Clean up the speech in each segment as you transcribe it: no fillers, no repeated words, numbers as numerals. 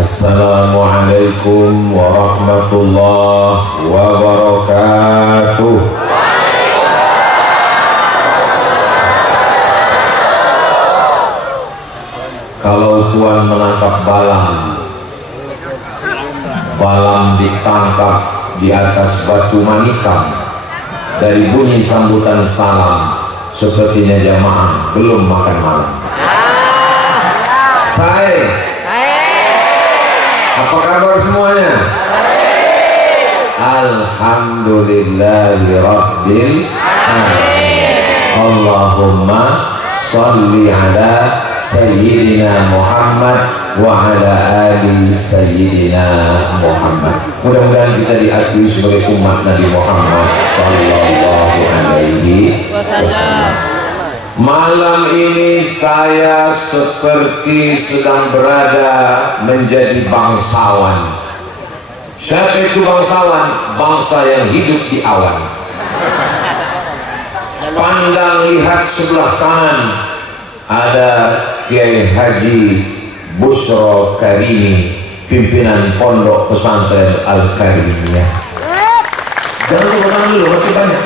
Assalamualaikum warahmatullahi wabarakatuh. Kalau Tuhan menangkap balang ditangkap di atas batu manikam, dari bunyi sambutan salam sepertinya jamaah belum makan malam. Apa kabar semuanya? Alhamdulillahirabbil alamin. Allahumma sholli ala Sayyidina Muhammad wa ala ali Sayyidina Muhammad. Mudah-mudahan kita diakui sebagai umat Nabi Muhammad sallallahu alaihi wasallam. Malam ini saya seperti sedang berada menjadi bangsawan. Siapa itu bangsawan? Bangsa yang hidup di awan. Pandang lihat sebelah kanan, ada Kiai Haji Busro Karimi, pimpinan Pondok Pesantren Al-Karimiyah. Jangan lupa dulu, masih banyak.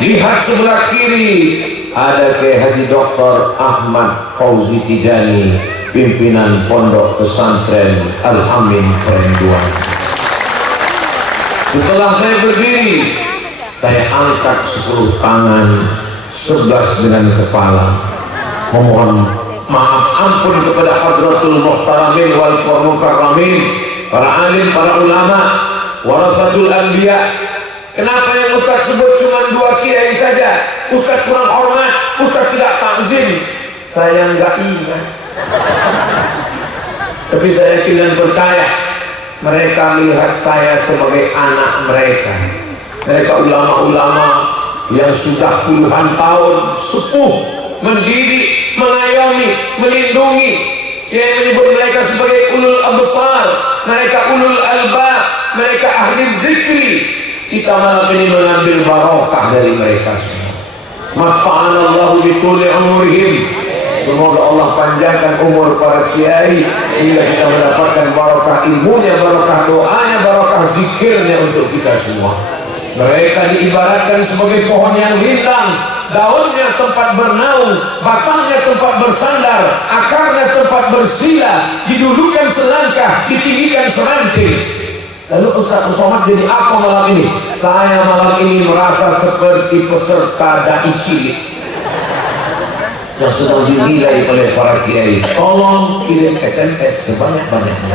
Lihat sebelah kiri, ada Kiai Haji Dr. Ahmad Fauzi Tijani, pimpinan Pondok Pesantren Al-Amin Kerenduan. Setelah saya berdiri, saya angkat 10 tangan, 11 dengan kepala, memohon maaf ampun kepada Hadratul Muhtaramin wal Mukarramin, para alim, para ulama, warasatul anbiya. Kenapa yang Ustaz sebut cuma 2 kiai saja? Ustaz kurang hormat, Ustaz tidak takzim. Saya enggak ingat, tapi saya yakin dan percaya mereka melihat saya sebagai anak mereka. Mereka ulama-ulama yang sudah puluhan tahun sepuh, mendidik, mengayomi, melindungi. Kiai menyebut mereka sebagai ulul absar, mereka ulul albab, mereka ahli dzikri. Kita malam ini mengambil barokah dari mereka semua. Mata'anallahu bikulli umurihim. Semoga Allah panjangkan umur para kiai sehingga kita mendapatkan barokah ilmunya, barokah doanya, barokah zikirnya untuk kita semua. Mereka diibaratkan sebagai pohon yang rindang, daunnya tempat bernaung, batangnya tempat bersandar, akarnya tempat bersila, didudukan selangkah, ditinggikan seranting. Lalu Ustaz Somad jadi apa malam ini? Saya malam ini merasa seperti peserta dai cilik yang sedang dinilai oleh para kiai. Tolong kirim SMS sebanyak-banyaknya.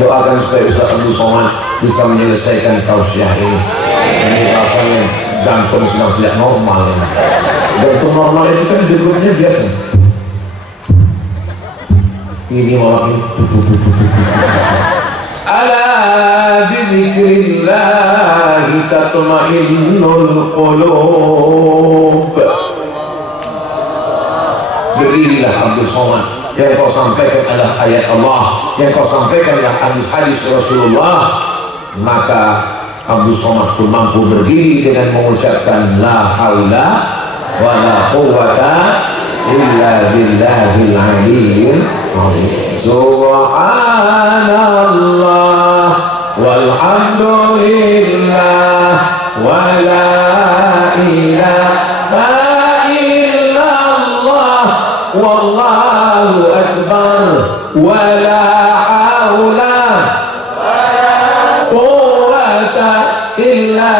Doakan supaya Ustaz Abdul Somad bisa menyelesaikan tausiah ini. Ini rasanya jantung sedang tidak normal ini. Jantung normal itu kan dekutnya biasa. Ini malam ini. Ala bidzikrillahi tatma'innul qulub. Berilah Abdul Somad, yang kau sampaikan adalah ayat Allah, yang kau sampaikan adalah hadis Rasulullah. Maka Abdul Somad pun mampu berdiri dengan mengucapkan la haula wa la quwwata illa billahil aliyyil azim. Subhanallah walhamdulillah wa la ilaha illallah wallahu akbar wa la haula wa la quwwata illa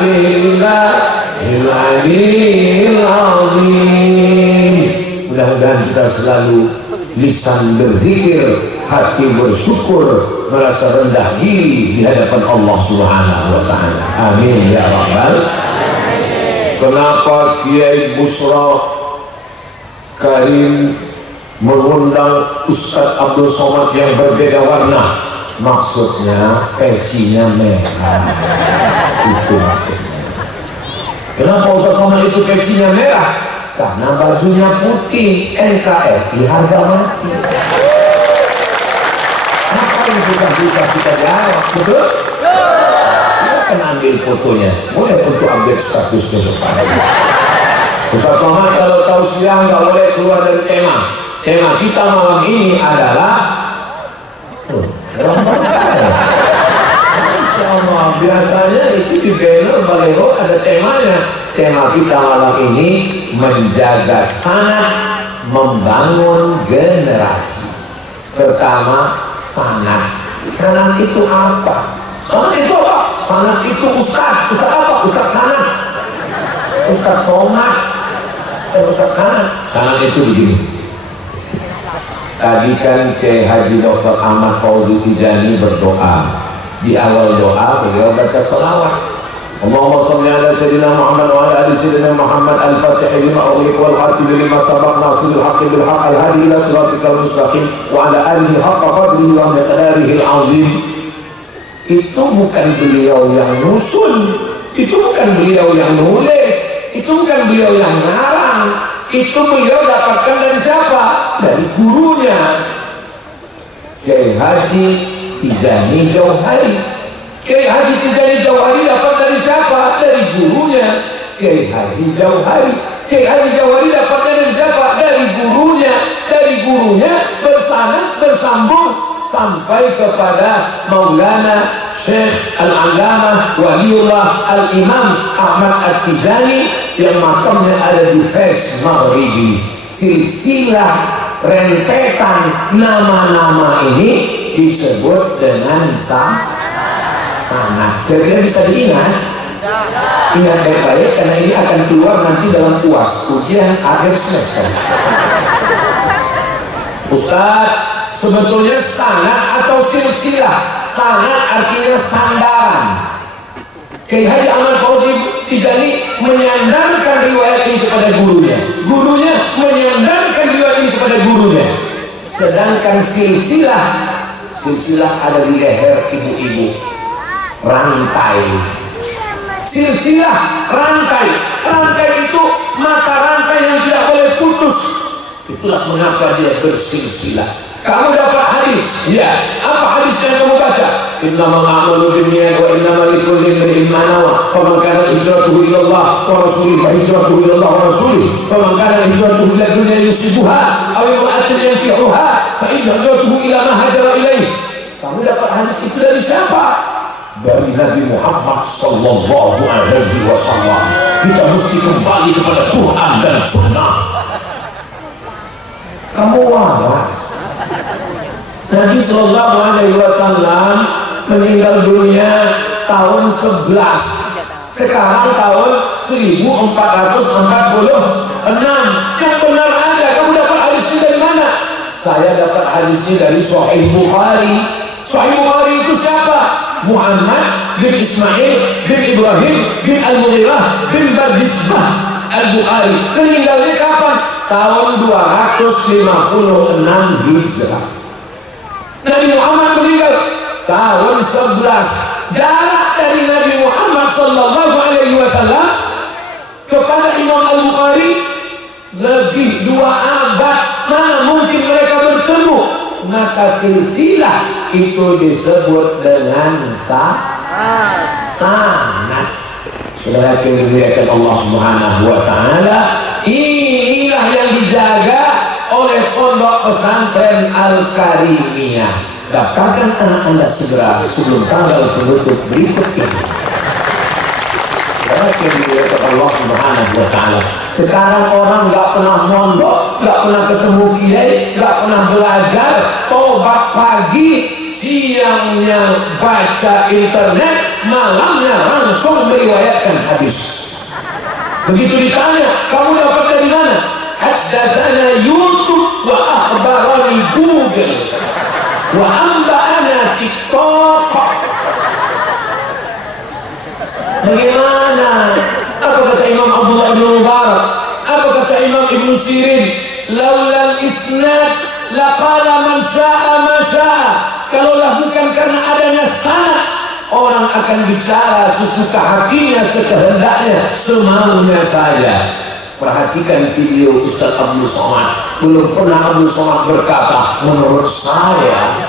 billahil aliyyil azim. Mudah-mudahan kita selalu lisan berzikir, hati bersyukur, merasa rendah diri di hadapan Allah Subhanahu wa taala. Amin ya rabbal alamin. Kenapa Kiai Busro Karim mengundang Ustaz Abdul Somad yang berbeda warna? Maksudnya pecinya merah. Itu maksudnya. Kenapa Ustaz Somad itu pecinya merah? Karena bajunya putih. NKRI harga mati. Apa yang bisa kita jawab? Betul? Silakan ambil fotonya, boleh untuk update status besok pagi. Ustaz Somad kalau tahu siang nggak boleh keluar dari tema. Tema kita malam ini adalah gambar saya. Masya Allah, biasanya itu di banner baliho ada temanya. Tema kita malam ini menjaga sanad, membangun generasi. Pertama, sanad. Sanad itu apa? Sanad itu apa? Sanad itu ustaz. Ustaz apa? Ustaz sanad. Ustaz somad. Ustaz sanad. Sanad itu begini. Tadi kan ke Haji Dr. Ahmad Fauzi Tijani berdoa. Di awal doa beliau baca salawat. Allahumma shalli ala sayyidina Muhammad wa ala ali sayyidina Muhammad al-Fatih lima ughliq wal khatim lima sabaq nasiril haqqi bil haqq al-hadi ila siratikal mustaqim wa ala alihi haqqa qadrihi wa miqdarihi al-azim. Itu bukan beliau yang nusul, itu bukan beliau yang nulis, itu bukan beliau yang ngarang, itu beliau dapatkan dari siapa? Dari gurunya, Kiai Haji Tijani Jauhari. Kiai Haji Tijani Jauhari dapat dari siapa? Dari gurunya, Kiai Haji Jauhari. Kiai Haji Jauhari dapatnya dari siapa? Dari gurunya. Dari gurunya bersanad bersambung sampai kepada Maulana Syekh Al-Allamah Waliullah Al-Imam Ahmad At-Tijani yang makamnya ada di Fes Maghribi. Silsilah rentetan nama-nama ini disebut dengan sanad. Kira-kira bisa diingat? Ingat baik-baik karena ini akan keluar nanti dalam UAS, ujian akhir semester. Ustaz, sebetulnya sanad atau silsilah? Sanad artinya sandaran. Kiai Haji Ahmad Fauzi Tijani menyandarkan riwayat ini kepada gurunya. Gurunya menyandarkan riwayat ini kepada gurunya. Sedangkan silsilah ada di leher ibu-ibu. Rantai. Silsilah rantai. Rantai itu mata rantai yang tidak boleh putus. Itulah mengapa dia bersilsilah. Kamu dapat hadis, ya. Apa hadis yang kamu baca? Innamal a'malu binniyat wa innamal likulli imrin ma nawa. Faman kana hijratuhu ila Allah wa rasulihi fa hijratuhu ila Allah wa rasulihi. Faman kana hijratuhu ila dunya yusibuha aw imra'atin yankihuha fa hijratuhu ila ma hajara ilaihi. Kamu dapat hadis itu dari siapa? Dari Nabi Muhammad sallallahu alaihi wasallam. Kita mesti kembali kepada Quran dan Sunnah. Kamu waras. Nabi sallallahu alaihi wasallam meninggal dunia tahun 11. Sekarang tahun 1446. Yang benar ada. Kamu dapat hadis ini dari mana? Saya dapat hadis ini dari Sahih Bukhari. Sahih Bukhari itu siapa? Muhammad bin Ismail bin Ibrahim bin Al-Mughirah bin Bardisbah Al-Bukhari. Meninggalnya kapan? Tahun 256 Hijrah. Nabi Muhammad meninggal tahun 11. Jarak dari Nabi Muhammad sallallahu alaihi wasallam kepada Imam Al-Bukhari lebih 2 abad. Mana mungkin mereka bertemu? Maka silsilah itu disebut dengan sanad. Saudara yang dimuliakan Allah Subhanahu wa taala, inilah yang dijaga oleh Pondok Pesantren Al-Karimiyah. Daftarkan anak Anda segera sebelum tanggal penutup berikut ini. Saudara yang dimuliakan Allah Subhanahu wa taala, sekarang orang nggak pernah mondok, nggak pernah ketemu kiai, nggak pernah belajar, tobat pagi, siangnya baca internet, malamnya langsung meriwayatkan hadis. Begitu ditanya, kamu dapat dari mana? Haddatsana YouTube wa akhbarani Google wa amba'ana TikTok. Bagaimana? Apa kata Imam Abdullah bin Mubarak? Apa kata Imam Ibn Sirin? Laulal isnad laqala man sya'a ma sya'a. Kalaulah bukan karena adanya sanad, orang akan bicara sesuka hatinya, sekehendaknya, semaunya saja. Perhatikan video Ustaz Abdul Somad. Belum pernah Abdul Somad berkata menurut saya.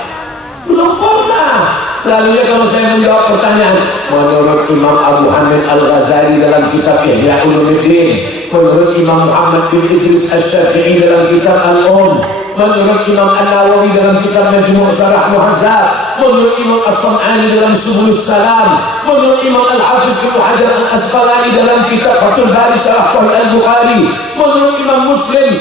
Belum pernah. Selalunya kalau saya menjawab pertanyaan, menurut Imam Abu Hamid Al-Ghazali dalam kitab Ihya Ulumuddin, menurut Imam Muhammad bin Idris Asy-Syafi'i dalam kitab Al-Um, menurut Imam An-Nawawi dalam kitab Majmu' Syarah Muhazzab, menurut Imam As-Sam'ani dalam Subulus Salam, menurut Imam Al-Hafiz Ibnu Hajar Al-Asqalani dalam kitab Fathul Bari Syarah Sahih Al-Bukhari, menurut Imam Muslim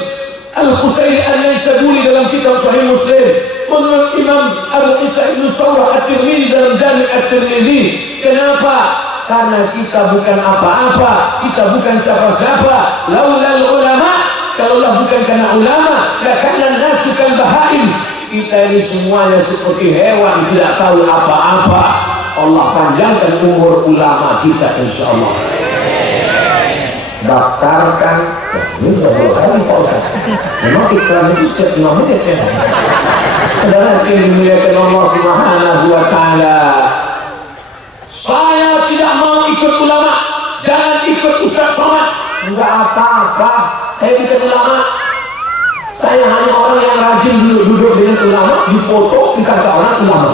Al-Qusairi An-Naisaburi dalam kitab Sahih Muslim, menurut Imam Abu Isa Ibnu Sawrah At-Tirmidzi dalam Jami' At-Tirmidzi. Kenapa? Karena kita bukan apa-apa, kita bukan siapa-siapa. Laulal ulama, kalaulah bukan karena ulama, lakana nasu kal bahaim. Kita ini semuanya seperti hewan, tidak tahu apa-apa. Allah panjangkan umur ulama kita insyaallah. Daftarkan. Ini berapa kali Pak Ustaz? Memang iklan itu setiap 5 menit ya. Adalah yang dimuliakan Allah Subhanahu wa taala. Saya tidak mau ikut ulama, jangan ikut Ustaz Somad. Enggak apa-apa, saya bukan ulama. Saya hanya orang yang rajin duduk dengan ulama, dipoto, disangka orang ulama,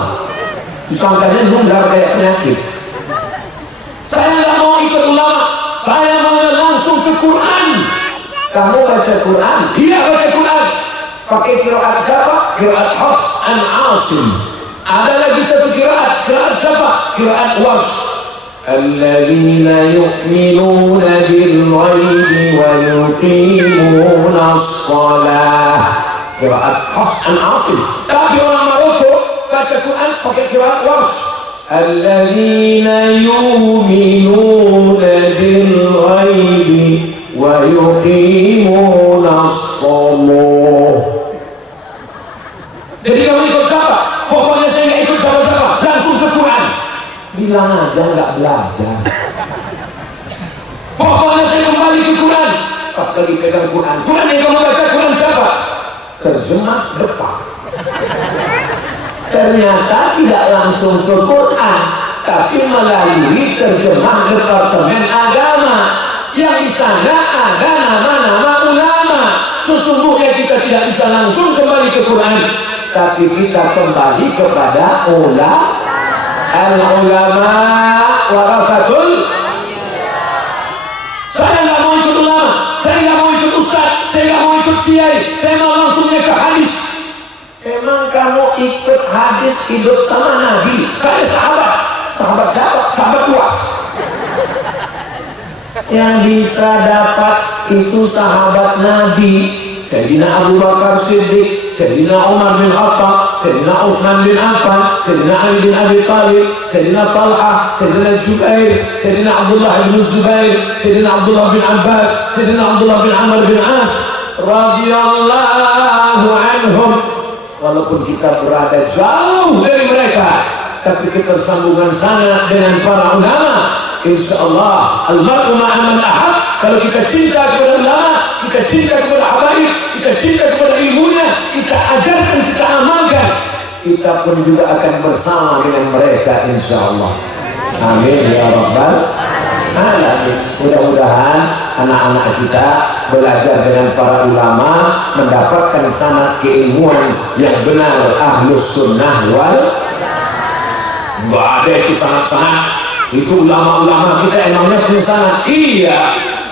disangkanya nundar kayak penyakit. Saya nggak mau ikut ulama, saya mau langsung ke Quran. Kamu baca Quran? Iya baca Quran. Pakai qiraat siapa? Qiraat Hafs an Asim. Ada lagi satu qiraat siapa? Qiraat Warsh. Alladzina yu'minuna bil ghaibi wa yuqimuna as-shalah. Qiraat Hafs an Asim. Tapi orang Maroko baca Quran pakai qiraat Warsh. Alladzina yu'minuna bil ghaibi wa yuqimuna as-shalah. Jadi kamu ikut siapa? Pokoknya saya nggak ikut siapa-siapa, langsung ke Quran. Bilang aja nggak belajar. Pokoknya saya kembali ke Quran. Pas lagi pegang Quran, Quran yang kamu baca Quran siapa? Terjemah depan. Ternyata tidak langsung ke Quran, tapi melalui terjemah Departemen Agama. Yang di sana ada nama-nama ulama. Sesungguhnya kita tidak bisa langsung kembali ke Quran, tapi kita kembali kepada al-ulama warasatul. Saya nggak mau ikut ulama, saya nggak mau ikut ustaz, saya nggak mau ikut kiai, saya mau langsungnya ke hadis. Memang kamu ikut hadis hidup sama Nabi? Saya sahabat siapa? Sahabat luas. Yang bisa dapat itu sahabat Nabi. Sayyidina Abu Bakar Siddiq, Sayyidina Umar bin Khattab, Sayyidina Uthman bin Affan, Sayyidina Ali bin Abi Thalib, Sayyidina Talha, Sayyidina Jubair, Sayyidina Abdullah bin Zubair, Sayyidina Abdullah bin Abbas, Sayyidina Abdullah bin Amr bin As radhiyallahu anhum. Walaupun kita berada jauh dari mereka, tapi ketersambungan sangat dengan para ulama. Insyaallah al-mar'u ma'a man ahab. Kalau kita cinta kepada ulama, kita cinta kepada habaib, kita cinta kepada ilmunya, kita ajarkan, kita amalkan, kita pun juga akan bersama dengan mereka insyaallah. Amin ya rabbal alamin. Mudah-mudahan anak-anak kita belajar dengan para ulama, mendapatkan sanad keilmuan yang benar ahlus sunnah wal. Nggak ada itu sanad-sanad. Itu ulama-ulama kita emangnya punya sanad? Iya.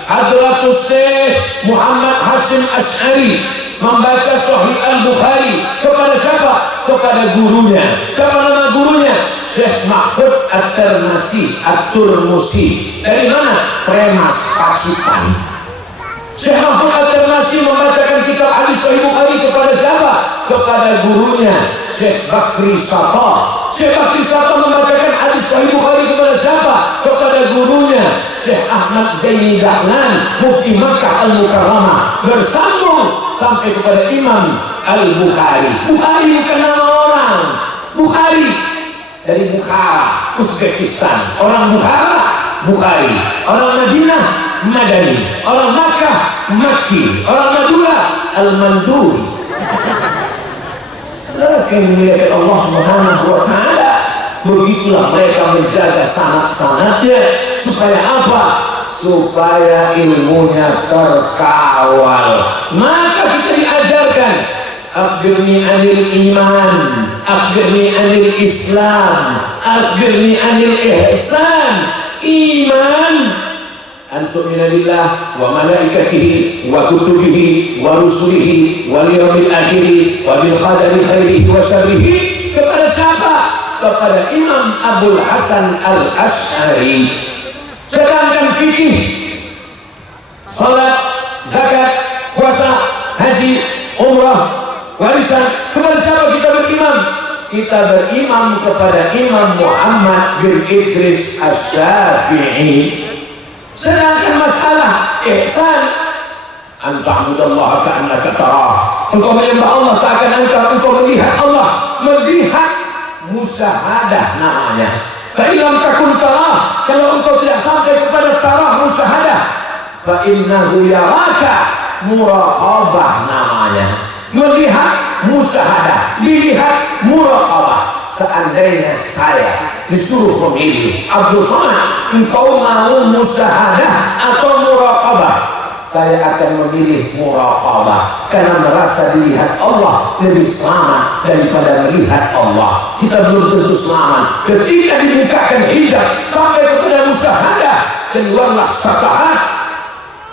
Hadratus Syekh Muhammad Hashim Asy'ari membaca Sahih Al-Bukhari kepada siapa? Kepada gurunya. Siapa nama gurunya? Syekh Mahfud At-Tirmidzi At-Turmusi. Dari mana? Tremas, Pacitan. Syekh Mahfud At-Tirmidzi membacakan kitab hadis Sahih Bukhari kepada siapa? Kepada gurunya Syekh Bakri Safa. Syekh Bakri Safa membacakan hadis Sahih Bukhari kepada siapa? Kepada gurunya Syekh Ahmad Zaini Dahlan, Mufti Makkah Al-Mukarramah. Bersambung sampai kepada Imam Al-Bukhari. Bukhari bukan nama orang. Bukhari dari Bukhara, Uzbekistan. Orang Bukhara, Bukhari. Orang Madinah, Madani. Orang Makkah, Makki. Orang Madura, Al-Manduri. Kemuliaan Allah Subhanahu wa taala. Begitulah mereka menjaga sanad-sanadnya supaya apa? Supaya ilmunya terkawal. Maka kita diajarkan, akhbirni anil iman, akhbirni anil Islam, akhbirni anil ihsan. Iman antu'mina billah wa malaikatihi wa kutubihi wa rusulihi wal yawmil akhir wa bil qadari khairihi wa syarrihi. Kepada siapa? Kepada Imam Abul Hasan Al-Asy'ari. Sedangkan fikih, salat, zakat, puasa, haji, umrah, warisan, kepada siapa kita berimam? Kita berimam kepada Imam Muhammad bin Idris Asy-Syafi'i. Sedangkan masalah ihsan, anta'budallaha ka'annaka tarah, engkau menyembah Allah seakan-akan engkau melihat Allah. Melihat musyahadah namanya. Fa illam takun tarah, kalau engkau tidak sampai kepada tarah musyahadah, fa innahu yaraka, muraqabah namanya. Melihat musyahadah, dilihat muraqabah. Seandainya saya disuruh memilih, Abdul Somad, engkau mau musyahadah atau muraqabah? Saya akan memilih muraqabah, karena merasa dilihat Allah lebih selamat daripada melihat Allah. Kita belum tentu selamat. Ketika dibukakan hijab sampai kepada musyahadah, keluarlah syafaat,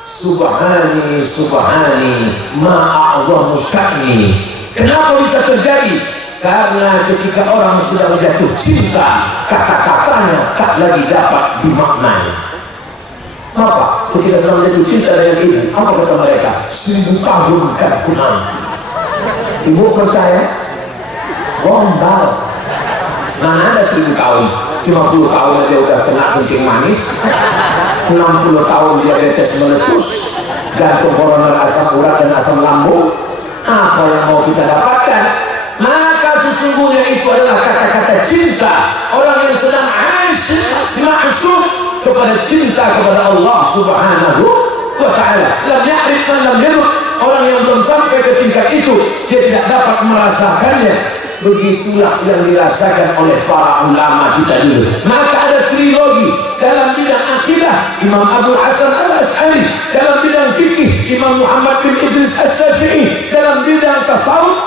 subhani subhani ma'a'zamu sya'ni. Kenapa bisa terjadi? Karena ketika orang sedang jatuh cinta, kata-katanya tak lagi dapat dimaknai. Apa? Ketika sedang jatuh cinta dengan ibu, apa kata mereka? 1000 tahun kan ku nanti. Ibu percaya? Gombal. Mana ada 1000 tahun? 50 tahun aja udah kena kencing manis, 60 tahun diabetes meletus, jantung koroner, asam urat dan asam lambung. Apa yang mau kita dapatkan? Maka sesungguhnya itu adalah kata-kata cinta orang yang sedang asyik, ma'syuq kepada cinta kepada Allah Subhanahu wa ta'ala. Lam ya'rif man lam yaduk. Orang yang belum sampai ke tingkat itu, dia tidak dapat merasakannya. Begitulah yang dirasakan oleh para ulama kita dulu. Maka ada trilogi dalam bidang akidah, Imam Abul Hasan Al-Asy'ari; dalam bidang fikih, Imam Muhammad bin Idris Asy-Syafi'i; dalam bidang tasawuf,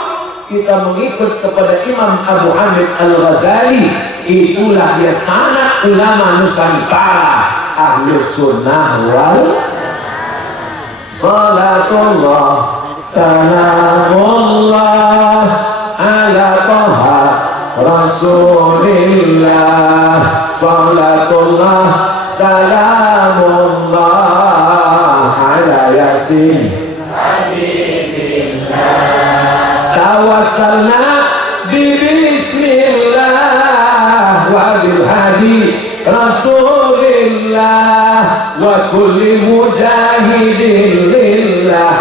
kita mengikut kepada Imam Abu Hamid Al-Ghazali. Itulah dia sanad ulama Nusantara, Ahlus Sunnah wal Salatullah salamullah ala Taha Rasulillah, salatullah salamullah ala Yasin Habibillah, tawassalna bismillah wa bil hadi Rasulillah wa kulli mujahidin lillah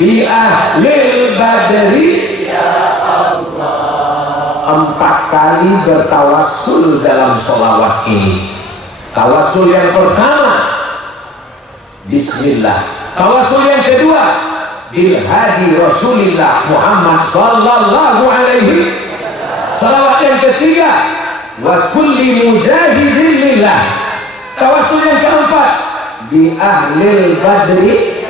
bi ahlil badri. Ya Allah, 4 kali bertawassul dalam sholawat ini. Tawassul yang pertama bismillah, tawassul yang kedua bil hadi Rasulillah Muhammad sallallahu alaihi. Salawat yang ketiga wa kulli mujahidin lillah. Tawassul yang keempat bi ahlil badri.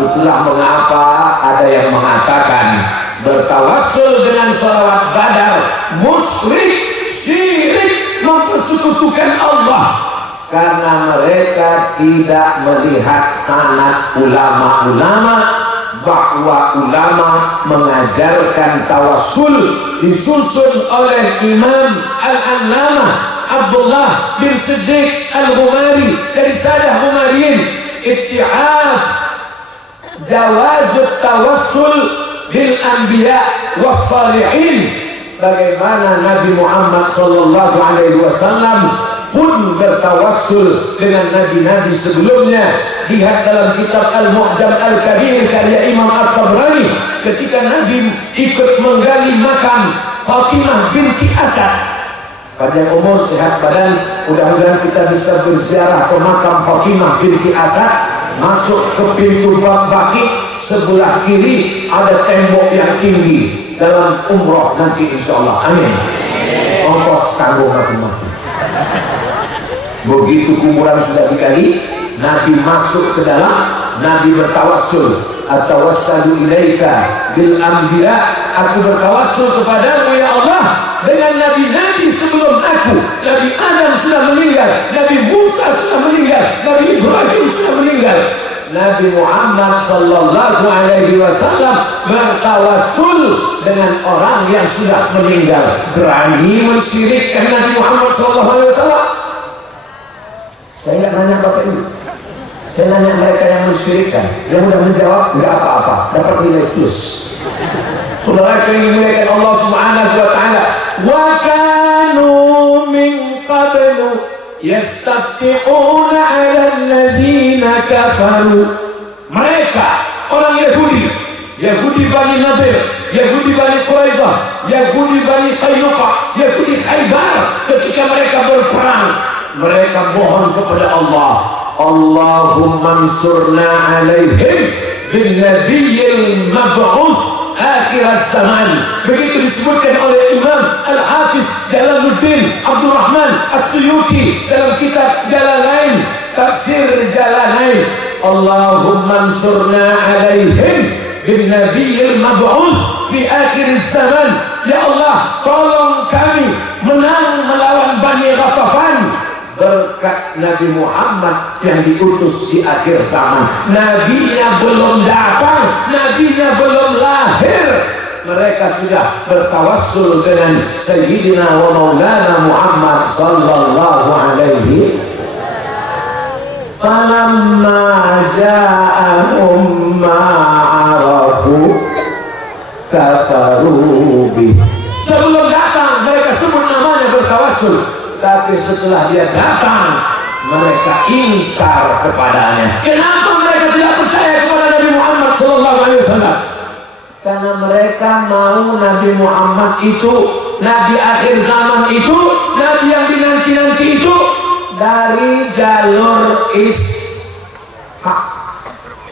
Itulah mengapa ada yang mengatakan bertawassul dengan salawat Badar musyrik, syirik, mempersekutukan Allah, karena mereka tidak melihat sanad ulama-ulama bahwa ulama mengajarkan tawassul disusun oleh Imam Al-Allamah Abdullah bin Siddiq Al-Ghumari dari Sadah Ghumariyin, Ibti'af Jawazut Tawassul bil Anbiya was Salihin. Bagaimana Nabi Muhammad sallallahu alaihi wasallam pun bertawassul dengan nabi-nabi sebelumnya. Lihat dalam kitab Al-Mu'jam Al-Kabir karya Imam At-Tabrani, ketika Nabi ikut menggali makam Fatimah binti Asad. Panjang umur, sehat badan, mudah-mudahan kita bisa berziarah ke makam Fatimah binti Asad. Masuk ke pintu bab baki, sebelah kiri ada tembok yang tinggi. Dalam umroh nanti insyaallah, amin. Ongkos tanggung masing-masing. Begitu kuburan sudah digali, Nabi masuk ke dalam, Nabi bertawassul, atawassalu ilaika bil anbiya, aku bertawassul kepadamu ya Allah dengan nabi-nabi sebelum aku. Nabi Adam sudah meninggal, Nabi Musa sudah meninggal, Nabi Ibrahim sudah meninggal. Nabi Muhammad sallallahu alaihi wasallam bertawassul dengan orang yang sudah meninggal. Berani mensyirikkan Nabi Muhammad sallallahu alaihi wasallam? Saya nggak nanya Bapak Ibu, saya nanya mereka yang mensyirikkan. Yang udah menjawab nggak apa-apa, dapat nilai plus. Saudara yang dimuliakan Allah Subhanahu wa taala, wa kanu min qablu yastaftihuna 'ala alladziina kafaru. Mereka orang Yahudi Bani Nadir, Yahudi Bani Quraisyah, Yahudi Bani Qainuqa, Yahudi Khaybar, ketika mereka berperang, mereka mohon kepada Allah, Allahumma ansurna 'alaihim bin nabiyyil mab'us akhir zaman. Begitu disebutkan oleh Imam Al-Hafiz Jalaluddin Abdul Rahman As-Suyuti dalam kitab Jalalain, tafsir Jalalain, Allahumma ansurna 'alaihim bin nabiyyil mab'us fi akhir zaman. Ya Allah, tolong kami menang melawan Bani Ghatafan berkat Nabi Muhammad yang diutus di akhir zaman. Nabinya belum datang, nabinya belum lahir, mereka sudah bertawassul dengan Sayyidina wa Maulana Muhammad sallallahu alaihi. Falamma ja'ahum ma'arafu kafaru bih. Sebelum datang mereka sebut namanya bertawassul, tapi setelah dia datang mereka ingkar kepadanya. Kenapa mereka tidak percaya kepada Nabi Muhammad SAW? Karena mereka mau Nabi Muhammad itu, Nabi akhir zaman itu, Nabi yang dinanti-nanti itu dari jalur Ishak.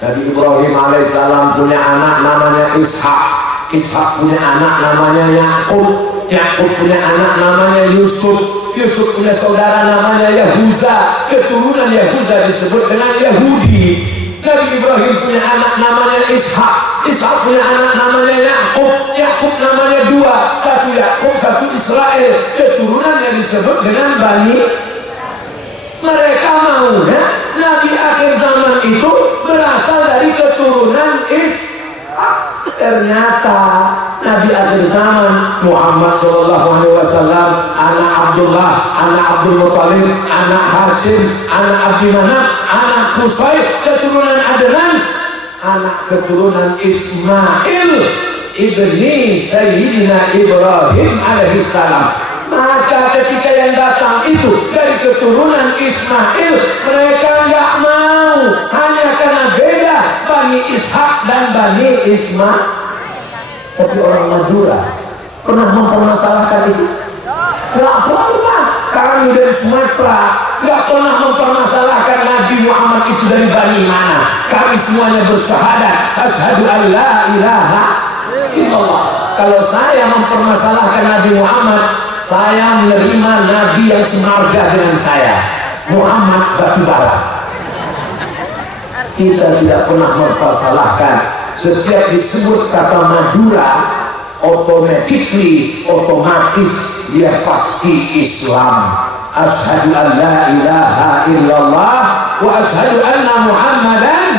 Nabi Ibrahim alaihissalam punya anak namanya Ishak, Ishak punya anak namanya Yakub, Yakub punya anak namanya Yusuf, Yusuf punya saudara namanya Yahuza, keturunan Yahuza disebut dengan Yahudi. Nabi Ibrahim punya anak namanya Ishak, Ishak punya anak namanya Yakub, Yakub namanya dua, satu Yakub, satu Israel, keturunannya disebut dengan Bani. Mereka maunya Nabi akhir zaman itu berasal dari keturunan Ishak. Ternyata Nabi akhir zaman Muhammad SAW, anak Abdullah, anak Abdul Muttalib, anak Hashim, anak Abdi Manaf, anak Qusay, keturunan Adnan, anak keturunan Ismail ibni Sayyidina Ibrahim alaihissalam. Maka ketika yang datang itu dari keturunan Ismail, mereka nggak mau, hanya karena beda Bani Ishak dan Bani Ismail. Tapi orang Madura pernah mempermasalahkan itu? Nggak pernah. Kami dari Sumatera nggak pernah mempermasalahkan Nabi Muhammad itu dari Bani mana. Kami semuanya bersyahadat asyhadu an la ilaha illallah. Kalau saya mempermasalahkan Nabi Muhammad, saya menerima Nabi yang semarga dengan saya, Muhammad Batubara. Kita tidak pernah mempermasalahkan. Setiap disebut kata Madura, otomatis dia pasti Islam. Asyhadu an la ilaha illallah wa asyhadu anna Muhammadan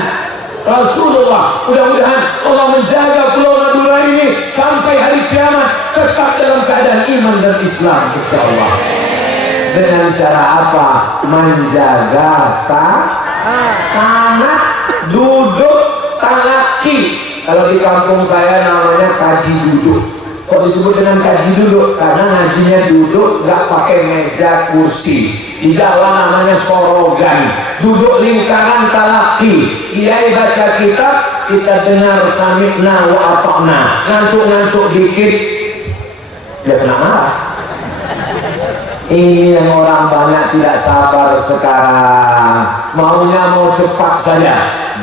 Rasulullah. Mudah-mudahan Allah menjaga Pulau Madura ini sampai hari kiamat tetap dalam keadaan iman dan Islam, insyaallah. Dengan cara apa? Menjaga sangat, duduk talaki. Kalau di kampung saya namanya kaji duduk. Kok disebut dengan kaji duduk? Karena ngajinya duduk, nggak pakai meja kursi. Di Jawa namanya sorogan, duduk lingkaran talaki. Kiai baca kitab, kita dengar sami'na wa ata'na. Ngantuk-ngantuk dikit, dia kena marah. Ini yang orang banyak tidak sabar sekarang, maunya mau cepat saja.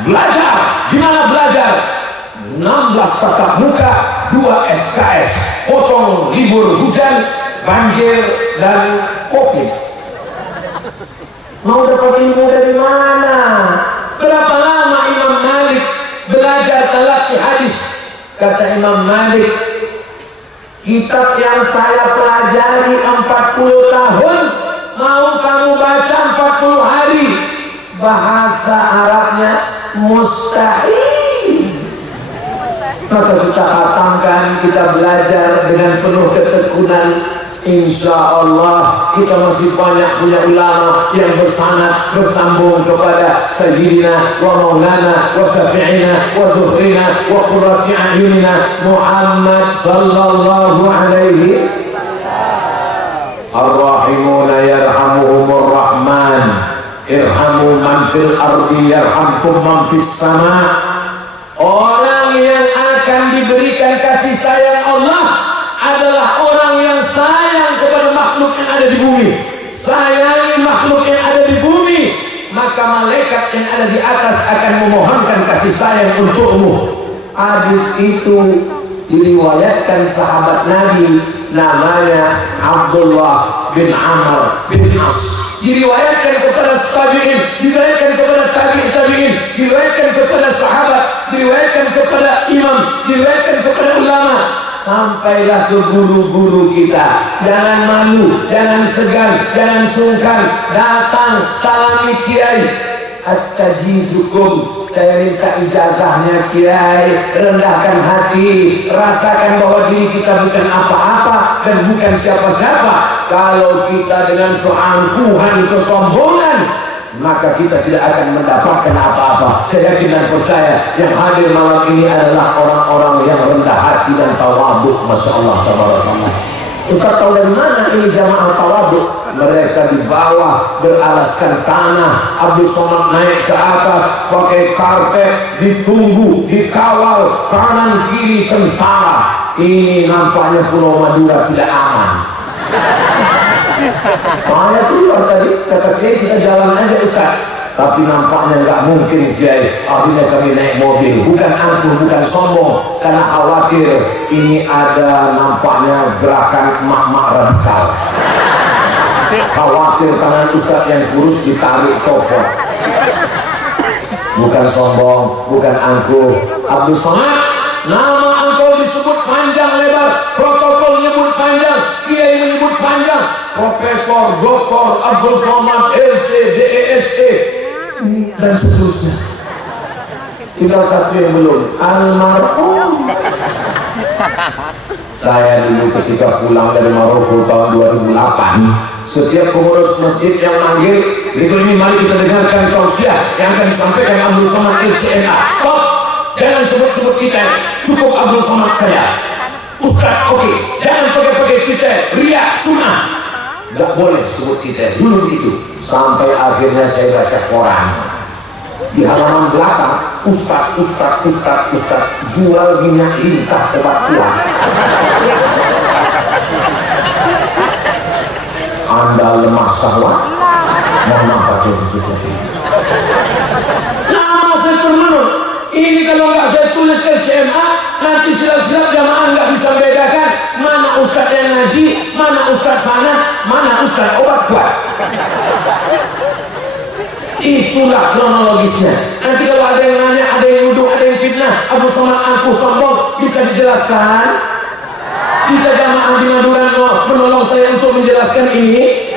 Belajar, gimana belajar? 16 tatap muka, 2 SKS, potong libur hujan, banjir, dan COVID. Mau dapat ilmu dari mana? Berapa lama Imam Malik belajar talaqi hadis? Kata Imam Malik, kitab yang saya pelajari 40 tahun, mau kamu baca 40 hari. Bahasa Arabnya mustahil. Maka kita khatamkan, kita belajar dengan penuh ketekunan. Insya Allah kita masih banyak punya ulama yang bersanad bersambung kepada Sayyidina wa Maulana wa Syafi'ina wa Zuhrina wa Qurrati A'yunina Muhammad sallallahu alaihi. Ar-Rahimuna yarhamuhumur Rahman, irhamu man fil ardi yarhamkum man fis sama. Orang yang akan diberikan kasih sayang Allah adalah orang yang sayang kepada makhluk yang ada di bumi. Sayangi makhluk yang ada di bumi, maka malaikat yang ada di atas akan memohonkan kasih sayang untukmu. Hadis itu diriwayatkan sahabat Nabi namanya Abdullah bin Amr bin As, diriwayatkan kepada tabi'in, diriwayatkan kepada tabi'in, diriwayatkan kepada sahabat, diriwayatkan kepada imam, diriwayatkan kepada ulama, sampailah ke guru-guru kita. Jangan malu, jangan segan, jangan sungkan, datang salami kiai. Astajizukum, saya minta ijazahnya kiai. Rendahkan hati, rasakan bahwa diri kita bukan apa-apa dan bukan siapa-siapa. Kalau kita dengan keangkuhan, kesombongan, maka kita tidak akan mendapatkan apa-apa. Saya yakin dan percaya yang hadir malam ini adalah orang-orang yang rendah hati dan tawaduk. Masya Allah, tabarakallah. Ustaz tahu dari mana ini jamaah tawaduk? Mereka di bawah beralaskan tanah, Abdul Somad naik ke atas pakai karpet, ditunggu, dikawal kanan kiri tentara. Ini nampaknya Pulau Madura tidak aman. Saya keluar tadi, kata Kiai kita jalan aja Ustaz, tapi nampaknya nggak mungkin Kiai. Akhirnya kami naik mobil, bukan angkuh, bukan sombong, karena khawatir ini ada nampaknya gerakan emak-emak radikal. Khawatir tangan Ustaz yang kurus ditarik copot. Bukan sombong, bukan angkuh. Abdul Somad, nama engkau disebut panjang lebar, protokol nyebut panjang, kiai menyebut panjang, Profesor Dr. Abdul Somad LC DEST dan seterusnya. Tinggal satu yang belum, almarhum. Saya dulu ketika pulang dari Maroko tahun 2008, setiap pengurus masjid yang manggil, berikut ini mari kita dengarkan tausiah yang akan disampaikan Abdul Somad LCNA. Stop, jangan sebut-sebut kita, cukup Abdul Somad saya. Ustaz, oke, jangan pakai kita, riak, sunnah. Gak boleh sebut kita dulu gitu. Sampai akhirnya saya baca koran di halaman belakang, Ustaz jual minyak lintah tempat tua. Anda lemah syahwat, mohon maaf pakai baju. Nama saya turun. Ini kalau nggak saya tulis LCMA, nanti silap-silap jamaah nggak bisa bedakan mana ustadz yang ngaji, mana ustadz sana, mana ustadz obat kuat. Itulah kronologisnya. Nanti kalau ada yang nanya, ada yang nuduh, ada yang fitnah, Abu Somad aku sombong, bisa dijelaskan? Bisa jamaah di Madura menolong saya untuk menjelaskan ini?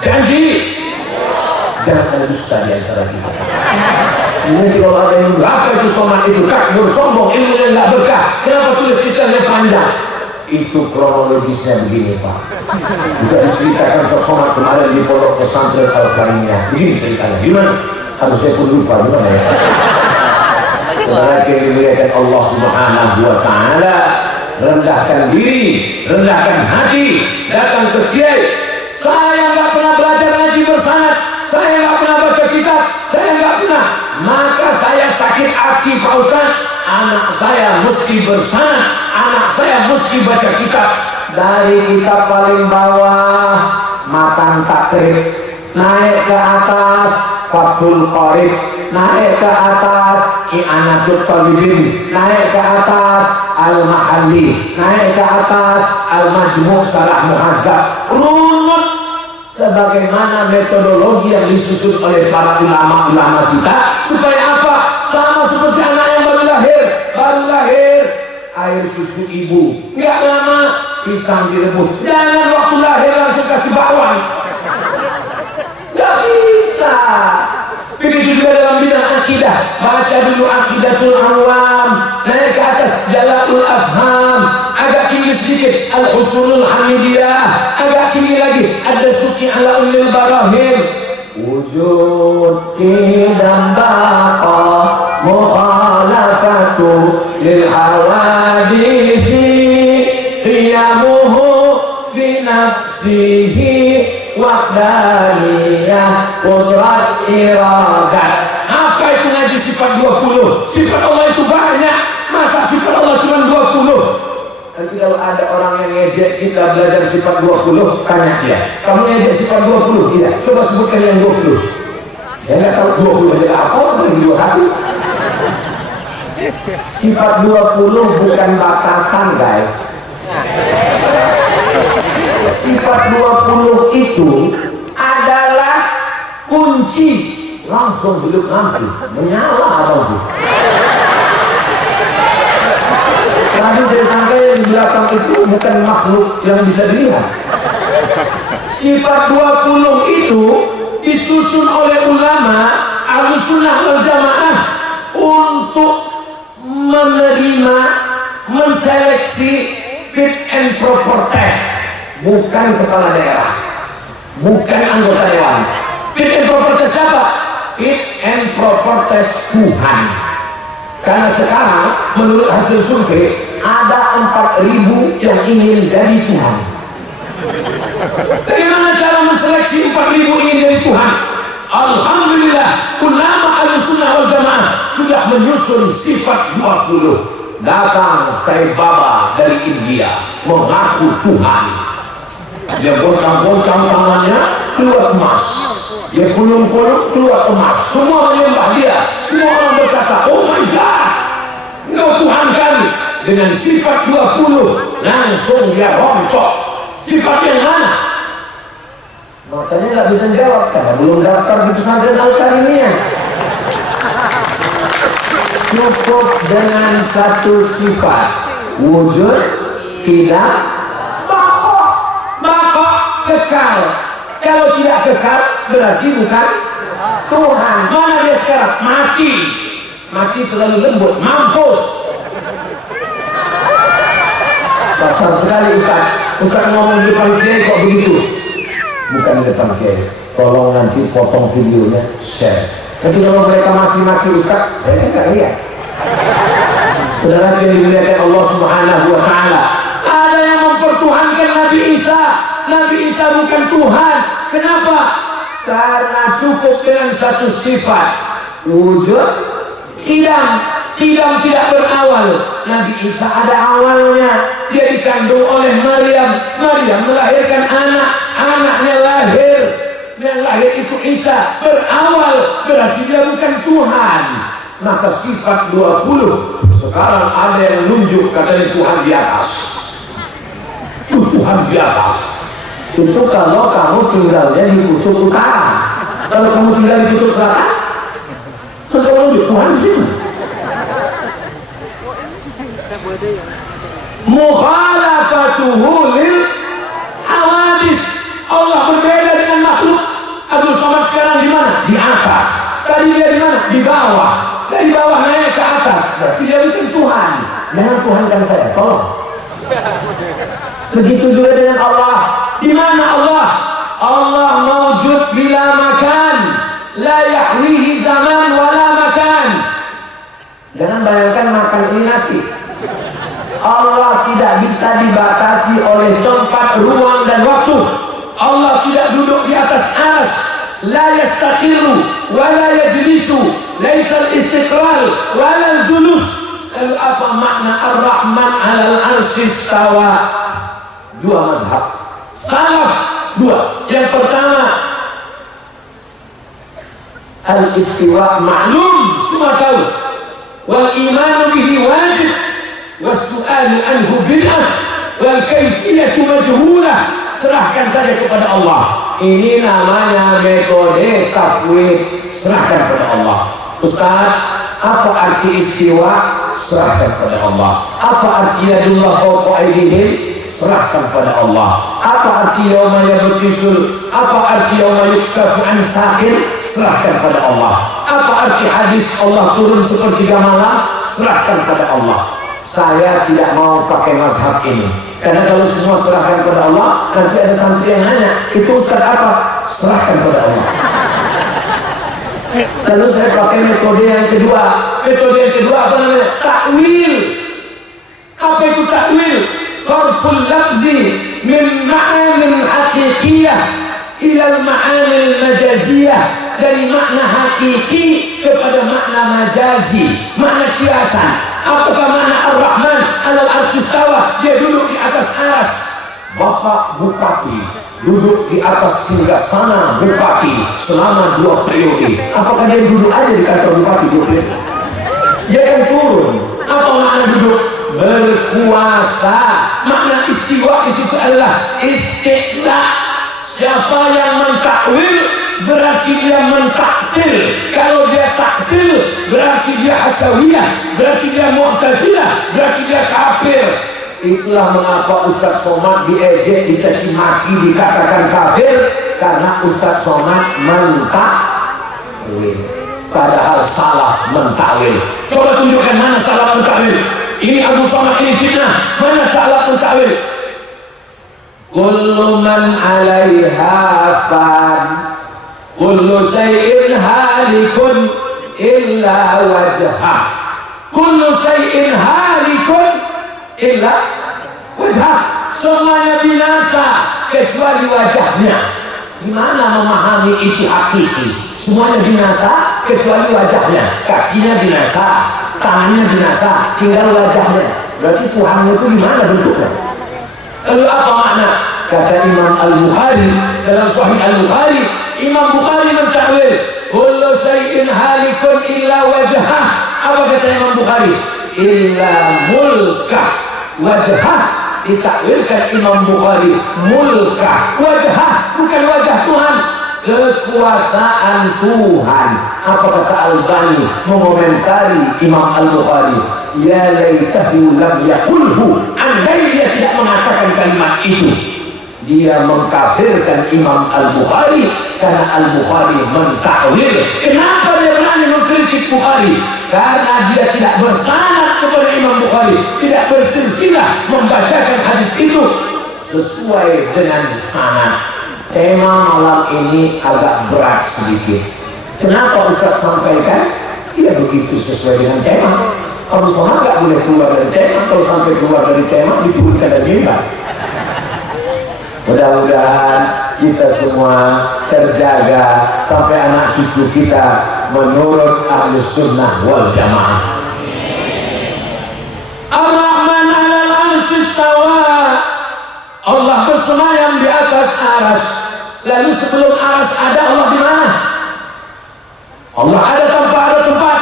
Janji? Jangan ada dusta di antara kita. Ini kalau ada yang berapa itu Somad itu takbir sombong, ilmunya nggak berkah, kenapa tulis kitabnya panjang? Itu kronologisnya begini Pak. Juga diceritakan Somad kemarin di pondok pesantren Al-Karimiyah. Begini ceritanya, gimana? Aduh saya pun lupa gimana ya. Saudara yang dimuliakan Allah Subhanahu wa Ta'ala, rendahkan diri, rendahkan hati, datang ke kiai. Saya nggak pernah belajar ngaji bersanad, saya nggak pernah baca kitab, saya nggak pernah. Maka saya sakit hati Pak Ustaz. Anak saya mesti bersanad, anak saya mesti baca kitab. Dari kitab paling bawah Matan Takrib, naik ke atas Fathul Qorib, naik ke atas I'anatul Talibin, naik ke atas Al-Mahalli, naik ke atas Al-Majmu' Syarah Muhazzab. Runut sebagaimana metodologi yang disusun oleh para ulama-ulama kita, supaya apa? Sama seperti anak yang baru lahir air susu ibu, nggak lama pisang direbus. Jangan waktu lahir langsung kasih bakwan, nggak bisa. Begitu juga dalam bidang akidah, baca dulu Aqidatul Awam, naik ke atas Jala'ul Afham, agak tinggi sedikit Al-Husulul Hamidiyah, agak tinggi lagi Ad-Dasuki ala Ummil Barahim. Wujud kidam baqa mukhalafatu lil hawadisi qiyamuhu binafsihi wahdaniyah qudrat iradat. Apa itu ngaji sifat 20? Sifat Allah itu banyak, masa sifat Allah cuma 20? Nanti kalau ada orang yang ngejek kita belajar sifat 20, tanya dia, kamu ngejek sifat 20? Iya, coba sebutkan yang 20. Saya nggak tahu 20 aja apa, apalagi 21. Sifat 20 bukan batasan, guys. Sifat 20 itu adalah kunci, langsung belum nanti menyala apa itu. Tadi saya sangka yang di belakang itu bukan makhluk yang bisa dilihat. Sifat 20 itu disusun oleh ulama Ahlussunnah wal Jamaah untuk menerima, menseleksi fit and proper test, bukan kepala daerah, bukan anggota dewan. Fit and proper test siapa? Fit and proper test Tuhan. Karena sekarang menurut hasil survei ada 4.000 yang ingin jadi Tuhan. Bagaimana cara menseleksi 4.000 ingin jadi Tuhan? Alhamdulillah, ulama Ahlussunnah wal Jamaah sudah menyusun sifat 20. Datang Sai Baba dari India mengaku Tuhan. Dia goncang-goncang tangannya, keluar emas. Dia kulung-kulung, keluar emas. Semua menyembah dia. Semua orang berkata, oh my God, engkau Tuhan kami. Dengan sifat 20 langsung dia rontok. Sifat yang mana? Makanya nggak bisa jawab karena belum daftar di pesantren Al-Karimiyah. Cukup dengan satu sifat, wujud, tidak, bako, kekal. Kalau tidak kekal berarti bukan Tuhan. Mana dia sekarang? Mati. Mati terlalu lembut, mampus. Kasar sekali Ustaz. Ustaz ngomong di depan kiai kok begitu? Bukan di depan kiai. Tolong nanti potong videonya, share. Nanti kalau mereka maki-maki Ustaz, saya kan nggak lihat. Saudara yang dimuliakan Allah Subhanahu wa Ta'ala, ada yang mempertuhankan Nabi Isa. Nabi Isa bukan Tuhan. Kenapa? Karena cukup dengan satu sifat, wujud, kidam. Kidam tidak berawal. Nabi Isa ada awalnya. Dia dikandung oleh Maryam. Maryam melahirkan anak. Anaknya lahir. Yang lahir itu Isa. Berawal. Berarti dia bukan Tuhan. Maka sifat 20. Sekarang ada yang nunjuk katanya Tuhan di atas. Itu Tuhan di atas. Itu kalau kamu tinggalnya di kutub utara. Kalau kamu tinggal di kutub selatan, terus kamu nunjuk Tuhan di situ. Mukhalafatuhu lil hawadis. Allah berbeda dengan makhluk. Abdul Somad sekarang di mana? Di atas. Tadi dia di mana? Di bawah. Dari bawah naik ke atas. Berarti dia bukan Tuhan. Jangan Tuhankan saya, tolong. Begitu juga dengan Allah. Di mana Allah? Allah mawjud bila makan, la yahwihi zaman wala makan. Jangan bayangkan makan ini nasi. Allah tidak bisa dibatasi oleh tempat, ruang, dan waktu. Allah tidak duduk di atas arsy. La yastaqiru wa la yajlisu. Laisal istiqlal wa la julus. Lalu apa makna Ar-Rahman 'alal arsy istawa? Dua mazhab salaf, dua. Yang pertama, al-istiwa ma'lum, semua tahu. Wal imanu bihi wajib. Wassu'alu anhu bid'ah wal kaifiyatu majhulah. Serahkan saja kepada Allah. Ini namanya metode tafwid. Serahkan kepada Allah. Ustaz, apa arti istiwa? Serahkan kepada Allah. Apa arti yadullah fawqa aydihim? Serahkan kepada Allah. Apa arti yauma yabtisul? Apa arti yauma yukshafu an saqin? Serahkan kepada Allah. Apa arti hadis Allah turun sepertiga malam? Serahkan pada Allah. Saya tidak mau pakai mazhab ini, karena kalau semua serahkan pada Allah, nanti ada santri yang nanya, itu Ustaz apa? Serahkan pada Allah. Lalu saya pakai metode yang kedua. Metode yang kedua apa namanya? Takwil. Apa itu takwil? Sarful lafzi min ma'anin hakikiyah ilal ma'anil majaziyah. Dari makna hakiki kepada makna majazi, makna kiasan. Apakah makna Ar-Rahman alal arsy istawa? Dia duduk di atas aras. Bapak Bupati duduk di atas singgasana Bupati selama 2 periode. Apakah dia duduk aja di kantor Bupati 2 periode? Dia akan turun. Apa makna duduk? Berkuasa. Makna istiwa di situ adalah istiqla. Siapa yang mentakwil berarti dia mentaktil. Kalau dia taktil berarti dia hasawiyah, berarti dia mu'tazilah, berarti dia kafir. Itulah mengapa Ustaz Somad diejek, dicaci maki, dikatakan kafir, karena Ustaz Somad mentakwil, padahal salaf mentakwil. Coba tunjukkan mana salaf mentakwil. Ini Abu Somad, ini fitnah. Mana salaf mentakwil? Kullu man 'alaiha fan, kullu syai'in halikun illa wajhah. Kullu syai'in halikun illa wajhah. Semuanya binasa kecuali wajahnya. Gimana memahami itu hakiki? Semuanya binasa kecuali wajahnya. Kakinya binasa, tangannya binasa, tinggal wajahnya. Berarti Tuhan itu gimana bentuknya? Lalu apa makna? Kata Imam Al-Bukhari dalam Sahih Al-Bukhari, Imam Bukhari mentakwil kullu syai'in halikun illa wajhah. Apa kata Imam Bukhari? Illa mulkah wajhah. Ditakwilkan Imam Bukhari mulkah wajhah, bukan wajah Tuhan, kekuasaan Tuhan. Apa kata Albani mengomentari Imam Al-Bukhari? Ya laitahu lam yaqulhu. Andai dia tidak mengatakan kalimat itu, dia mengkafirkan Imam Al-Bukhari, karena Al-Bukhari mentakwil. Kenapa dia berani mengkritik Bukhari? Karena dia tidak bersanad kepada Imam Bukhari, tidak bersilsilah membacakan hadis itu sesuai dengan sanad. Tema malam ini agak berat sedikit. Kenapa Ustaz sampaikan? Ya begitu, sesuai dengan tema. Abu Somad nggak boleh keluar dari tema. Kalau sampai keluar dari tema, diturunkan dari mimbar. Mudah-mudahan kita semua terjaga sampai anak cucu kita menurut Ahlus Sunnah wal Jamaah. Ar-Rahman 'alal 'arsy istawa. Allah bersemayam di atas aras. Lalu sebelum aras ada, Allah di mana? Allah ada tanpa ada tempat.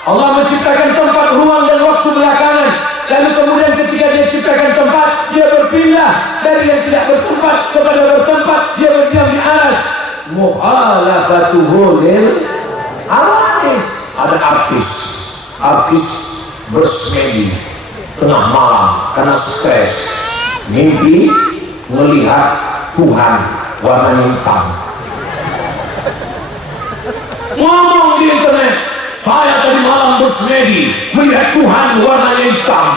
Allah menciptakan tempat, ruang dan waktu belakangan. Lalu kemudian ketika dia ciptakan tempat, dia berpindah dari yang tidak bertempat kepada bertempat. Dia berdiam di aras. Mukhalafatuhu lil artis. Ada artis bersemedi tengah malam karena stres, mimpi melihat Tuhan warna hitam. Ngomong di internet, saya tadi malam bersemedi melihat Tuhan warnanya hitam.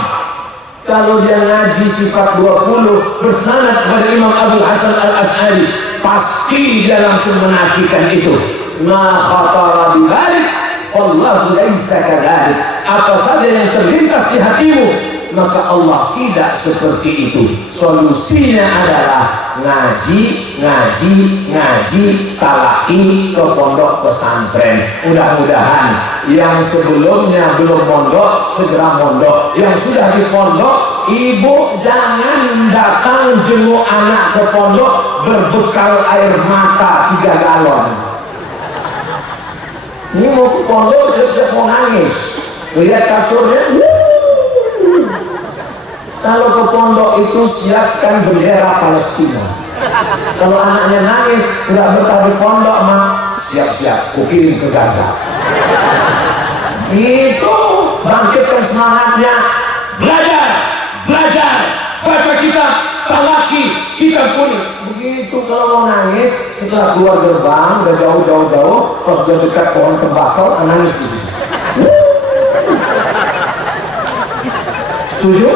Kalau dia ngaji sifat 20 bersanad kepada Imam Abu Hasan Al-Asy'ari, pasti dia langsung menafikan itu. Ma khatara bi balik wallahu laisa kadzalik. Apa saja yang terlintas di hatimu, maka Allah tidak seperti itu. Solusinya adalah ngaji, talaki ke pondok pesantren. Mudah-mudahan yang sebelumnya belum mondok segera mondok. Yang sudah di pondok, ibu jangan datang jenguk anak ke pondok berbekal air mata 3 galon. Ini mau ke pondok siap-siap mau nangis, lihat kasurnya. Kalau ke pondok itu siapkan bendera Palestina. Kalau anaknya nangis nggak betah di pondok, mak siap-siap kukirim ke Gaza. Itu bangkitkan semangatnya. Belajar baca kitab, talaki kitab kuning. Begitu kalau mau nangis setelah keluar gerbang, udah jauh, pas udah dekat pohon tembakau, nangis di situ. Setuju?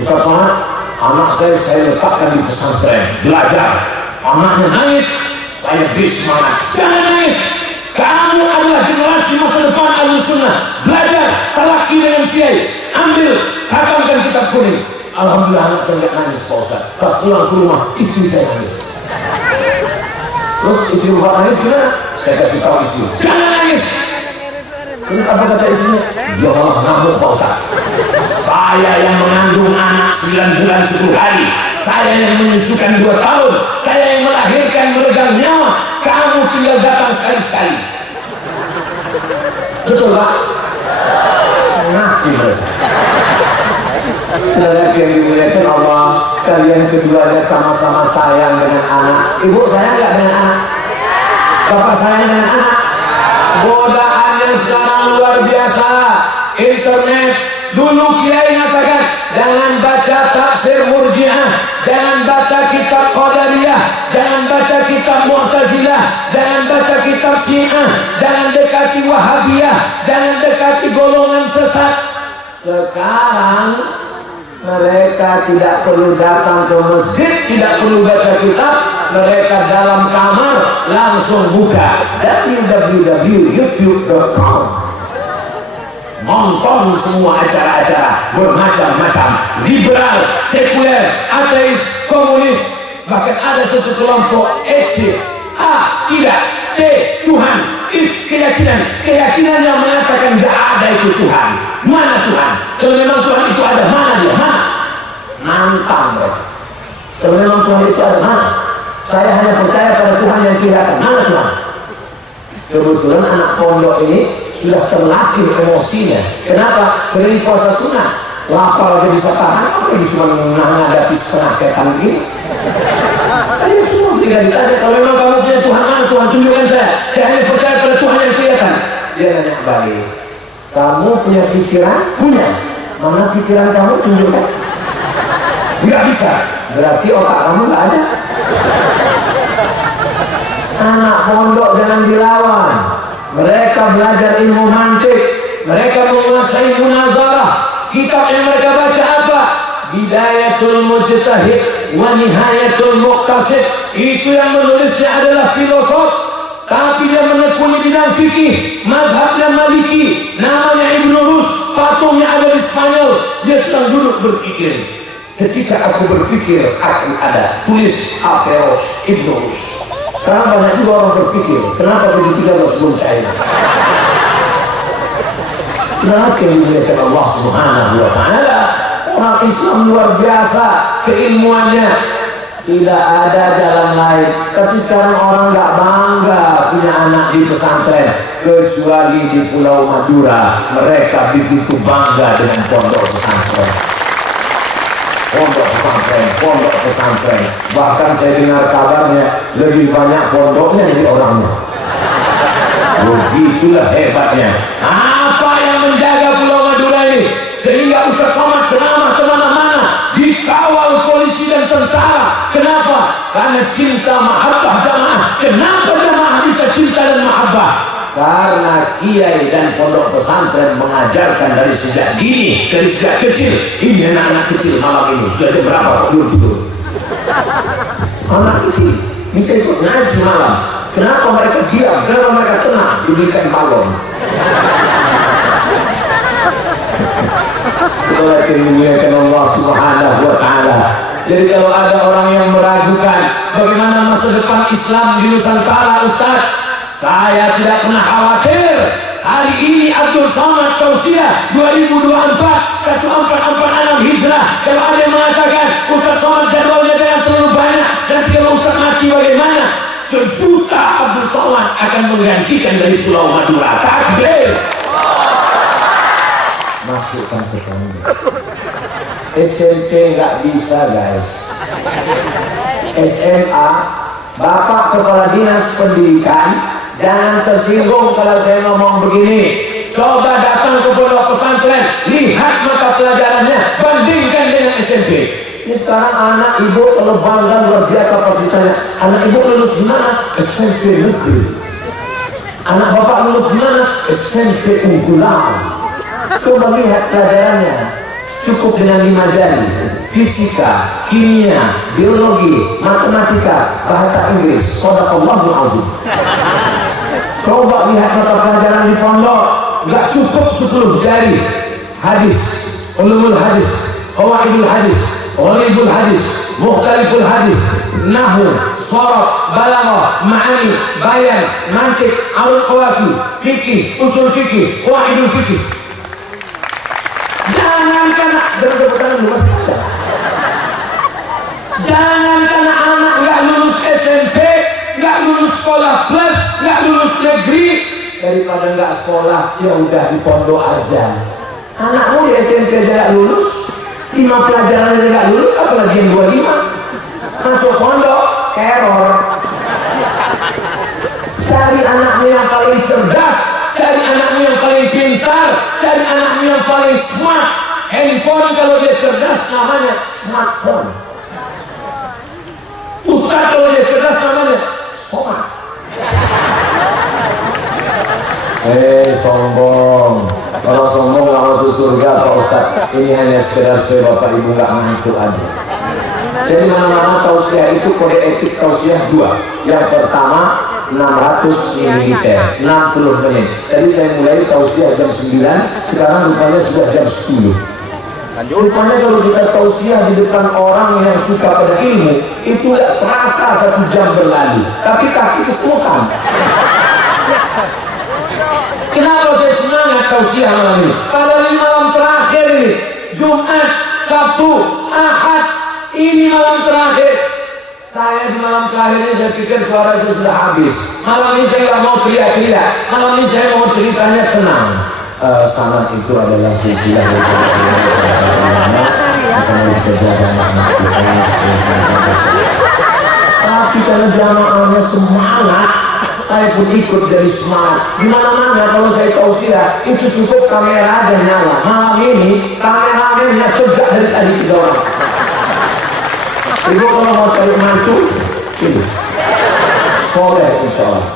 Ustaz Somad, anak saya letakkan di pesantren, belajar. Anaknya nangis, saya beri semangat. Jangan nangis. Kamu adalah generasi masa depan Ahlussunnah. Belajar, talaki dengan kiai. Ambil, khatamkan kitab kuning. Alhamdulillah anak saya nggak nangis Pak Ustaz. Pas pulang ke rumah, istri saya nangis. Terus istri Bapak nangis gimana? Saya kasih tahu istri, jangan nangis. Terus apa kata istrinya? Dia malah ngamuk Pak Ustaz. Saya yang mengandung anak 9 bulan 10 hari, saya yang menyusukan 2 tahun, saya yang melahirkan meregang nyawa, kamu tinggal datang sekali-sekali. Betul Pak? Ngerti mereka. Saudara yang dimuliakan Allah, kalian keduanya sama-sama sayang dengan anak. Ibu sayang nggak dengan anak? Bapak sayang dengan anak? Godaannya sekarang luar biasa. Internet. Dulu kiai nyatakan jangan baca tafsir Murji'ah, jangan baca kitab Qadariyah, jangan baca kitab Mu'tazilah, jangan baca kitab Syiah, jangan dekati Wahabiyah, jangan dekati golongan sesat. Sekarang mereka tidak perlu datang ke masjid, tidak perlu baca kitab, mereka dalam kamar langsung buka www.youtube.com, nonton semua acara-acara bermacam-macam, liberal, sekuler, ateis, komunis, bahkan ada satu kelompok etis. A, tidak. T, Tuhan. Is, keyakinan yang mengatakan tidak ada itu Tuhan. Mana Tuhan? Kalau memang Tuhan itu ada, mana dia? Mana? Nantang mereka. Kalau memang Tuhan itu ada, mana? Saya hanya percaya pada Tuhan yang kelihatan. Mana Tuhan? Kebetulan anak pondok ini sudah terlatih emosinya. Kenapa? Sering puasa sunnah, lapar aja bisa tahan, apalagi cuma menghadapi setengah setan begini. Kalian semua tidak ditanya, kalau memang kamu punya Tuhan, mana Tuhan? Tunjukkan saya hanya percaya pada Tuhan yang kelihatan. Dia nanya balik, kamu punya pikiran? Punya. Mana pikiran kamu? Tunjukkan. Nggak bisa, berarti otak kamu nggak ada. Anak pondok jangan dilawan. Mereka belajar ilmu mantik, mereka menguasai munazarah. Kitab yang mereka baca apa? Bidayatul Mujtahid wa Nihayatul Muqtasid. Itu yang menulisnya adalah filosof, tapi dia menekuni bidang fikih, mazhabnya Maliki, namanya Ibnu Rus, patungnya ada di Spanyol. Dia sedang duduk berpikir. Ketika aku berpikir, aku ada. Tulis Averroes, Ibnu Rus. Sekarang banyak juga orang berpikir, kenapa begitu 13 belum China? Kenapa yang dimuliakan Allah Subhanahu wa Ta'ala? Orang Islam luar biasa keilmuannya, tidak ada jalan lain. Tapi sekarang orang nggak bangga punya anak di pesantren, kecuali di Pulau Madura. Mereka begitu bangga dengan pondok pesantren. Pondok pesantren. Bahkan saya dengar kabarnya lebih banyak pondoknya dari orangnya. Begitulah hebatnya. Apa yang menjaga Pulau Madura ini sehingga Ustaz Somad ceramah kemana-mana dikawal polisi dan tentara? Kenapa? Karena cinta mahabbah jamaah. Kenapa jamaah bisa cinta dan mahabbah? Karena kiai dan pondok pesantren mengajarkan dari sejak dini, dari sejak kecil. Ini anak-anak kecil malam ini sudah jam berapa kok belum tidur? Anak kecil bisa ikut ngaji malam. Kenapa mereka diam? Kenapa mereka tenang? Diberikan balon. Setelah itu dimuliakan Allah Subhanahu wa Ta'ala. Jadi kalau ada orang yang meragukan bagaimana masa depan Islam di Nusantara, Ustaz, saya tidak pernah khawatir. Hari ini Abdul Somad Tausiah 2024 1446 Hijrah. Kalau ada yang mengatakan Ustaz Somad jadwalnya jangan terlalu banyak, dan kalau Ustaz mati bagaimana? 1 juta Abdul Somad akan menggantikan dari Pulau Madura. Takbir. Masukkan ke kamu. SMP nggak bisa guys. SMA, Bapak Kepala Dinas Pendidikan, jangan tersinggung kalau saya ngomong begini. Coba datang ke pondok pesantren, lihat mata pelajarannya, bandingkan dengan SMP. Ini sekarang anak ibu kalau bangga luar biasa pas ditanya, anak ibu lulus di mana? SMP negeri. Anak bapak lulus di mana? SMP unggulan. Coba lihat pelajarannya, cukup dengan 5 jari: fisika, kimia, biologi, matematika, bahasa Inggris. Shadaqallahul azim. Coba lihat mata pelajaran di pondok, nggak cukup 10 jari: hadis, ulumul hadis, qawaidul hadis, gharibul hadis, mukhtaliful hadis, nahwu, sharaf, balaghah, ma'ani, bayan, mantiq, arul qawafi, fikih, usul fikih, qawaidul fikih. Jangankan jangankan anak nggak lulus SMP, nggak lulus sekolah plus, nggak lulus negeri, daripada nggak sekolah ya udah di pondok aja. Anakmu di SMP aja nggak lulus, 5 pelajaran aja nggak lulus, apalagi yang 25 masuk pondok, error. Cari anakmu yang paling cerdas, cari anakmu yang paling pintar, cari anakmu yang paling smart. Handphone kalau dia cerdas namanya smartphone. Ustaz kalau dia cerdas namanya somat. Sombong. Orang sombong gak masuk surga Pak Ustaz. Ini hanya sekedar supaya Bapak Ibu gak ngantuk aja. Jadi mana-mana tausiah itu kode etik tausiah 2. Yang pertama 600 ml 60 menit. Tadi saya mulai tausiah jam 9, sekarang rupanya sudah jam 10. Rupanya kalau kita tausiah di depan orang yang suka pada ilmu, itu gak terasa 1 jam berlalu, tapi kaki kesemutan. Kenapa saya semangat tausiah malam ini? Padahal ini malam terakhir ini, Jumat, Sabtu, Ahad, ini malam terakhir. Saya di malam terakhir ini saya pikir suara saya sudah habis. Malam ini saya nggak mau teriak-teriak. Malam ini saya mau ceritanya tenang. Sanad itu adalah silsilah yang karena kita jaga anak kita. Tapi karena jamaahnya semangat, saya pun ikut jadi semangat. Di mana-mana kalau saya tausiah itu cukup kamera dan nyala. Malam ini kameramennya tegak dari tadi 3 orang. Ibu kalau mau cari mantu, ini soleh insya Allah.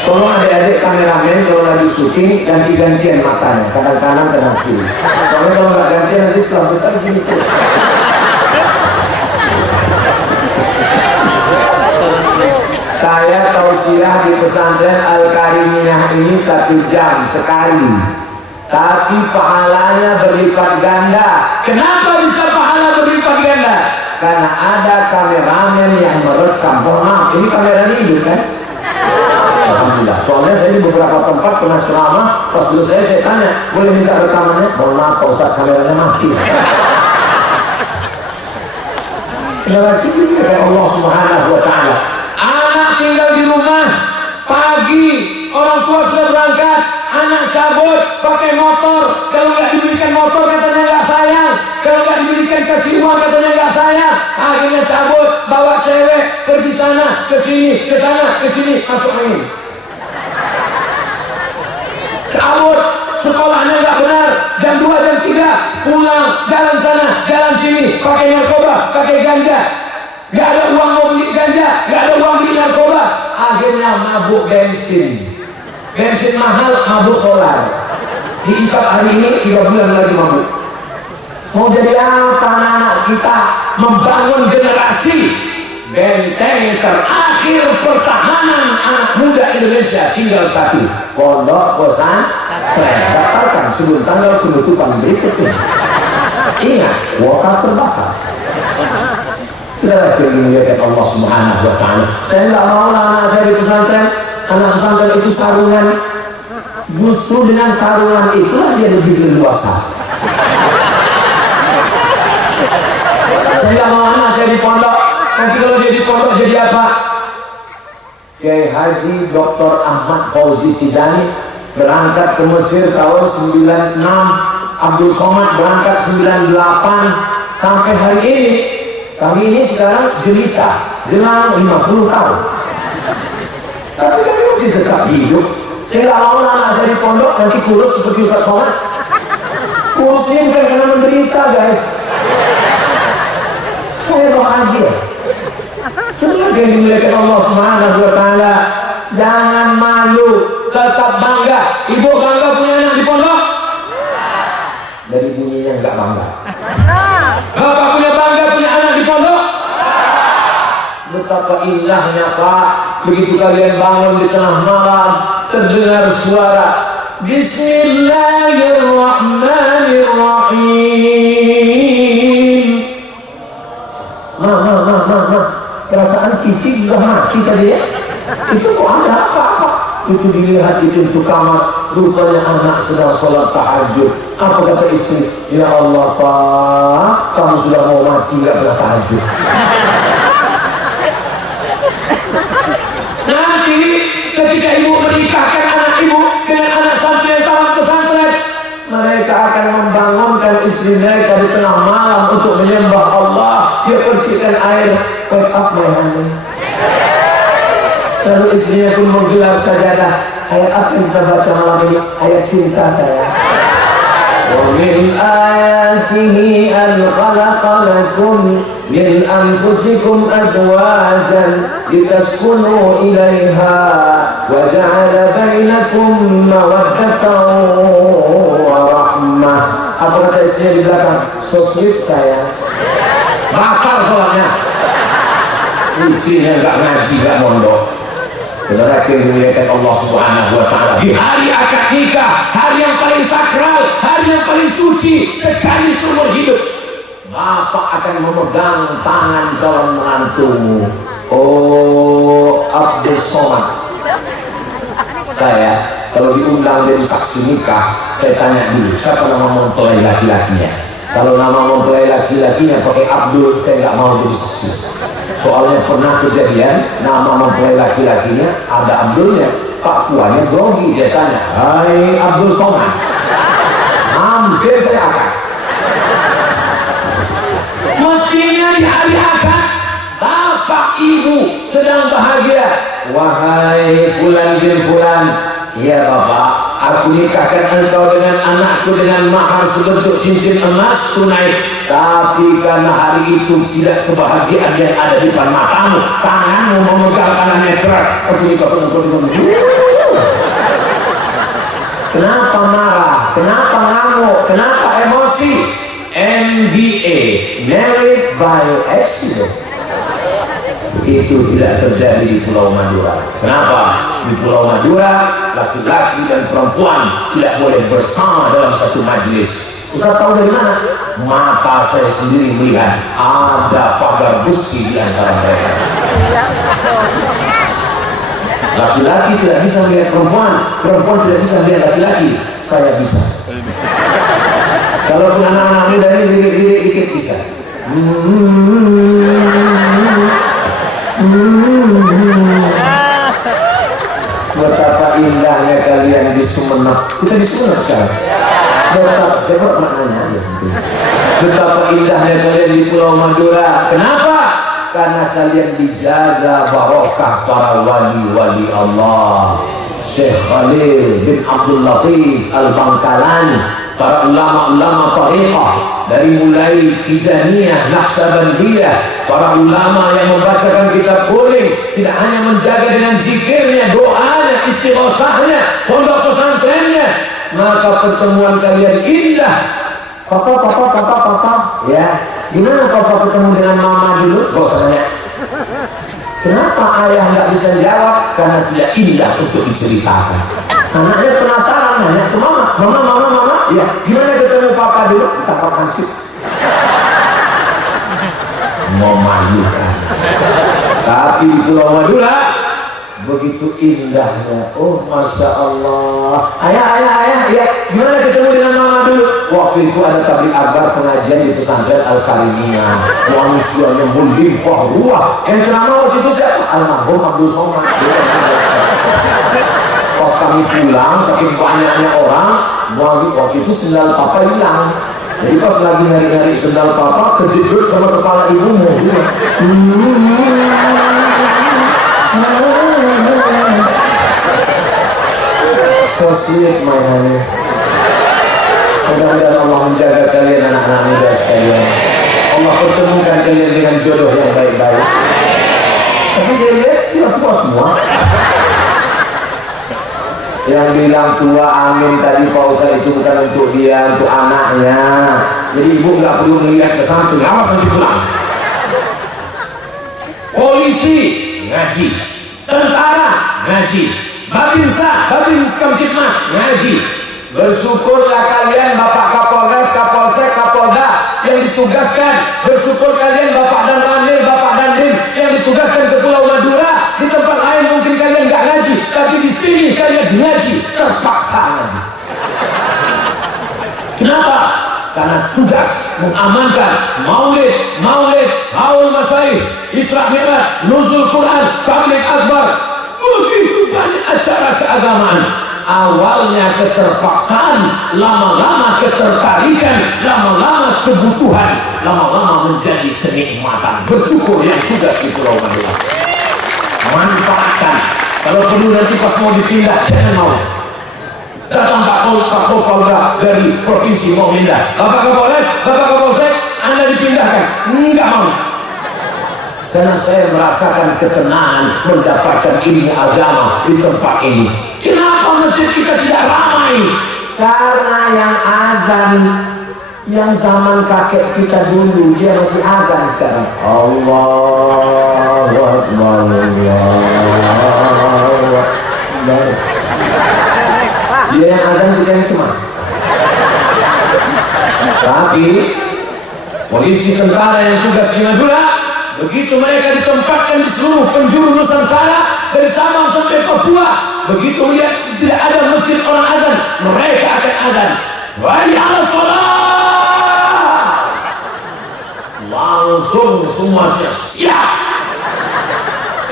Tolong adik-adik kameramen kalau lagi syuting ganti-gantian matanya, kadang kanan kadang kiri. Soalnya kalau nggak gantian nanti setelah besar gini tuh. Saya tausiah di pesantren Al-Karimiyah ini 1 jam sekali, tapi pahalanya berlipat ganda. Kenapa bisa pahala berlipat ganda? Karena ada kameramen yang merekam. Mohon maaf, ini kameranya hidup kan? Alhamdulillah. Soalnya saya di beberapa tempat pernah ceramah, pas selesai saya tanya, boleh minta rekamannya? Mohon maaf Pak Ustaz, kameranya mati. Berarti ini kayak Allah Subhanahu wa Ta'ala. Anak tinggal di rumah, pagi orang tua sudah berangkat, anak cabut pakai motor. Kalau nggak dibelikan motor katanya nggak sayang, kalau nggak dibelikan kasih uang katanya nggak sayang. Akhirnya cabut bawa cewek pergi sana ke sini, ke sana ke sini, masuk angin. Cabut sekolahnya nggak benar, jam 2 jam 3 pulang, jalan sana jalan sini, pakai narkoba, pakai ganja. Nggak ada uang mau beli ganja, nggak ada uang beli narkoba. Akhirnya mabuk bensin. Bensin mahal, mabuk solar. Dihisap hari ini 3 bulan lagi mabuk. Mau jadi apa anak-anak kita? Membangun generasi benteng terakhir pertahanan anak muda Indonesia tinggal 1, pondok pesantren. Daftarkan sebelum tanggal penutupan berikutnya. Ingat, kuota terbatas. Saudara yang dimuliakan Allah Subhanahu wa Ta'ala, saya nggak mau anak saya di pesantren. Anak pesantren itu sarungan. Justru dengan sarungan itulah dia lebih leluasa. Saya nggak mau anak saya di pondok. Nanti kalau dia di pondok jadi apa? Kiai Haji Dr. Ahmad Fauzi Tijani berangkat ke Mesir tahun 96, Abdul Somad berangkat 98, sampai hari ini. Kami ini sekarang jelita, jelang 50 tahun. Tapi kami masih tetap hidup. Saya nggak mau anak saya di pondok nanti kurus seperti Ustaz Somad. Kurusnya bukan karena menderita guys. betapa indahnya Pak. Begitu kalian bangun di tengah malam, terdengar suara Bismillahirrahmanirrahim. Perasaan TV sudah mati tadi ya. Itu kok ada apa-apa? Itu dilihat di pintu kamar, rupanya anak sedang sholat tahajud. Apa kata istri? Ya Allah Pak, kamu sudah mau mati gak pernah tahajud. Nanti ketika ibu menikahkan anak ibu dengan anak santri yang tamat pesantren, mereka akan membangunkan istri mereka di tengah malam untuk menyembah Allah. Dia percikan air, wake up my honey. Lalu istrinya pun menggelar sajadah. Ayat apa yang kita baca malam ini? Ayat cinta saya. وَمِنْ آيَاتِهِ أَنْ خَلَقَ لَكُمْ مِنْ أَنْفُسِكُمْ أَزْوَاجًا لِتَسْكُنُوا إِلَيْهَا وَجَعَلَ بَيْنَكُمْ مَوَدَّةً وَرَحْمَةً. Apa kata istrinya di belakang? So sweet saya. Bakal soalnya. Istrinya nggak ngaji, nggak mondok. Saudara yang dimuliakan Allah Subhanahu wa Ta'ala, di hari akad nikah, hari yang paling sakral, hari yang paling suci sekali seumur hidup, Bapak akan memegang tangan calon menantumu. Oh Abdul Somad, saya kalau diundang jadi saksi nikah, saya tanya dulu siapa nama mempelai laki-lakinya. Kalau nama mempelai laki-lakinya pakai Abdul, saya nggak mau jadi saksi. Soalnya pernah kejadian nama mempelai laki-lakinya ada Abdulnya, Pak tuanya grogi, dia tanya, hai Abdul Somad, hampir saya akad. Mestinya di hari akad bapak ibu sedang bahagia. Wahai fulan bin fulan, iya bapak, aku nikahkan engkau dengan anakku dengan mahar sebentuk cincin emas tunai. Tapi karena hari itu tidak kebahagiaan yang ada di depan matamu, tanganmu memegang tangannya keras. Kenapa marah? Kenapa ngamuk? Kenapa emosi? MBA, married by accident. Itu tidak terjadi di Pulau Madura. Kenapa? Di Pulau Madura, laki-laki dan perempuan tidak boleh bersama dalam satu majelis. Ustaz tahu dari mana? Mata saya sendiri melihat ada pagar besi di antara mereka. Laki-laki tidak bisa melihat perempuan, perempuan tidak bisa melihat laki-laki. Saya bisa. Kalaupun anak-anak muda ini lirik-lirik dikit bisa. Betapa indahnya kalian di Sumenep. Kita di Sumenep sekarang. Betapa, saya maknanya aja sebetulnya. Betapa indahnya kalian di Pulau Madura. Kenapa? Karena kalian dijaga barokah para wali-wali Allah. Syekh Khalil bin Abdul Latif Al-Bangkalani, para ulama-ulama tariqah dari mulai Tijaniyah, Naqsabandiyah, para ulama yang membacakan kitab kuning, tidak hanya menjaga dengan zikirnya, doanya, istighosahnya, pondok pesantrennya, maka pertemuan kalian indah. Papa, ya, gimana papa ketemu dengan mama dulu? Gak usah nanya. Kenapa ayah nggak bisa jawab? Karena tidak indah untuk diceritakan. Anaknya penasaran nanya ke mama, ya, gimana ketemu papa dulu? Tangkap hansip. Memalukan. Tapi di Pulau Madura begitu indahnya. Oh masya Allah. Ayah, ya, gimana ketemu dengan mama dulu? Waktu itu ada tabligh akbar pengajian di pesantren Al-Karimiyah. Manusianya melimpah ruah. Yang ceramah waktu itu siapa? Almarhum Abdul Somad. Pas kami pulang, saking banyaknya orang, waktu itu sendal papa hilang. Jadi pas lagi nyari-nyari sendal papa, kejedut sama kepala ibumu. So sweet my honey. Mudah-mudahan Allah menjaga kalian anak-anak muda sekalian. Allah pertemukan kalian dengan jodoh yang baik-baik. Tapi saya lihat tua-tua semua. Yang bilang tua amin tadi Pak Ustaz itu bukan untuk dia, untuk anaknya. Jadi ibu nggak perlu melihat ke samping, awas nanti pulang. polisi ngaji, tentara ngaji, babinsa, babin kamtipmas ngaji. Bersyukurlah kalian Bapak Kapolres, Kapolsek, Kapolda yang ditugaskan. Bersyukur kalian Bapak dan Ramil, Bapak dan Dim yang ditugaskan ke Pulau Madura. Di tempat lain mungkin kalian nggak ngaji, tapi di sini kalian ngaji, terpaksa ngaji. Kenapa? Karena tugas mengamankan maulid, haul masaih, Isra Mi'raj, nuzul Quran, tabligh akbar, begitu banyak acara keagamaan. Awalnya keterpaksaan, lama-lama ketertarikan, lama-lama kebutuhan, lama-lama menjadi kenikmatan. Bersyukur yang tugas di Pulau Madura. Manfaatkan. Kalau perlu nanti pas mau dipindah, jangan mau. Datang Pak Kapolda dari provinsi mau pindah. Bapak Kapolres, Bapak Kapolsek, Anda dipindahkan. Enggak mau. Karena saya merasakan ketenangan mendapatkan ilmu agama di tempat ini. Kenapa masjid kita tidak ramai? Karena yang azan, yang zaman kakek kita dulu, dia masih azan sekarang. Allahu Akbar, Allahu Akbar. Dia yang azan, kita yang cemas. Tapi polisi tentara yang tugas di Madura, begitu mereka ditempatkan di seluruh penjuru Nusantara dari Sabang sampai Papua, begitu lihat tidak ada masjid orang azan, mereka akan azan. Hayya 'alas shalah. Langsung semuanya siap.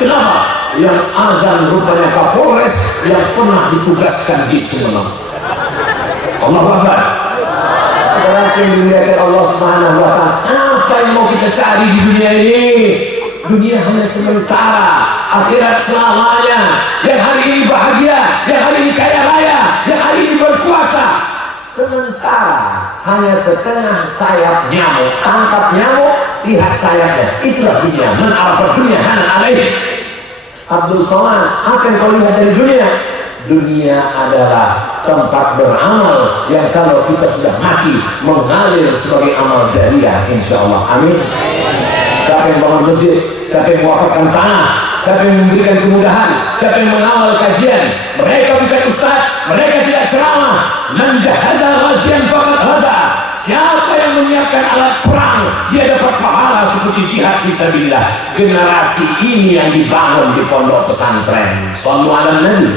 Kenapa? Yang azan rupanya Kapolres yang pernah ditugaskan di Sumeneb. Allahu Akbar. Berarti dimuliakan Allah Subhanahu wa Ta'ala. Apa yang mau kita cari di dunia ini? Dunia hanya sementara, akhirat selamanya. Yang hari ini bahagia, yang hari ini kaya raya, yang hari ini berkuasa. Sementara, hanya setengah sayap nyamuk. Tangkap nyamuk, lihat sayapnya. Itulah dunia. Man arafat dunia hanan alaih. Abdul Somad, apa yang kau lihat dari dunia? Dunia adalah tempat beramal yang kalau kita sudah mati mengalir sebagai amal jariah, insya Allah. Amin. Siapa yang bangun masjid, siapa yang mewakafkan tanah, siapa yang memberikan kemudahan, siapa yang mengawal kajian, mereka bukan ustaz, mereka tidak ceramah. Man jahaza ghazian faqad ghaza. Siapa yang menyiapkan alat perang, dia dapat pahala seperti jihad fisabilillah. Generasi ini yang dibangun di pondok pesantren. Shallu ala Nabi.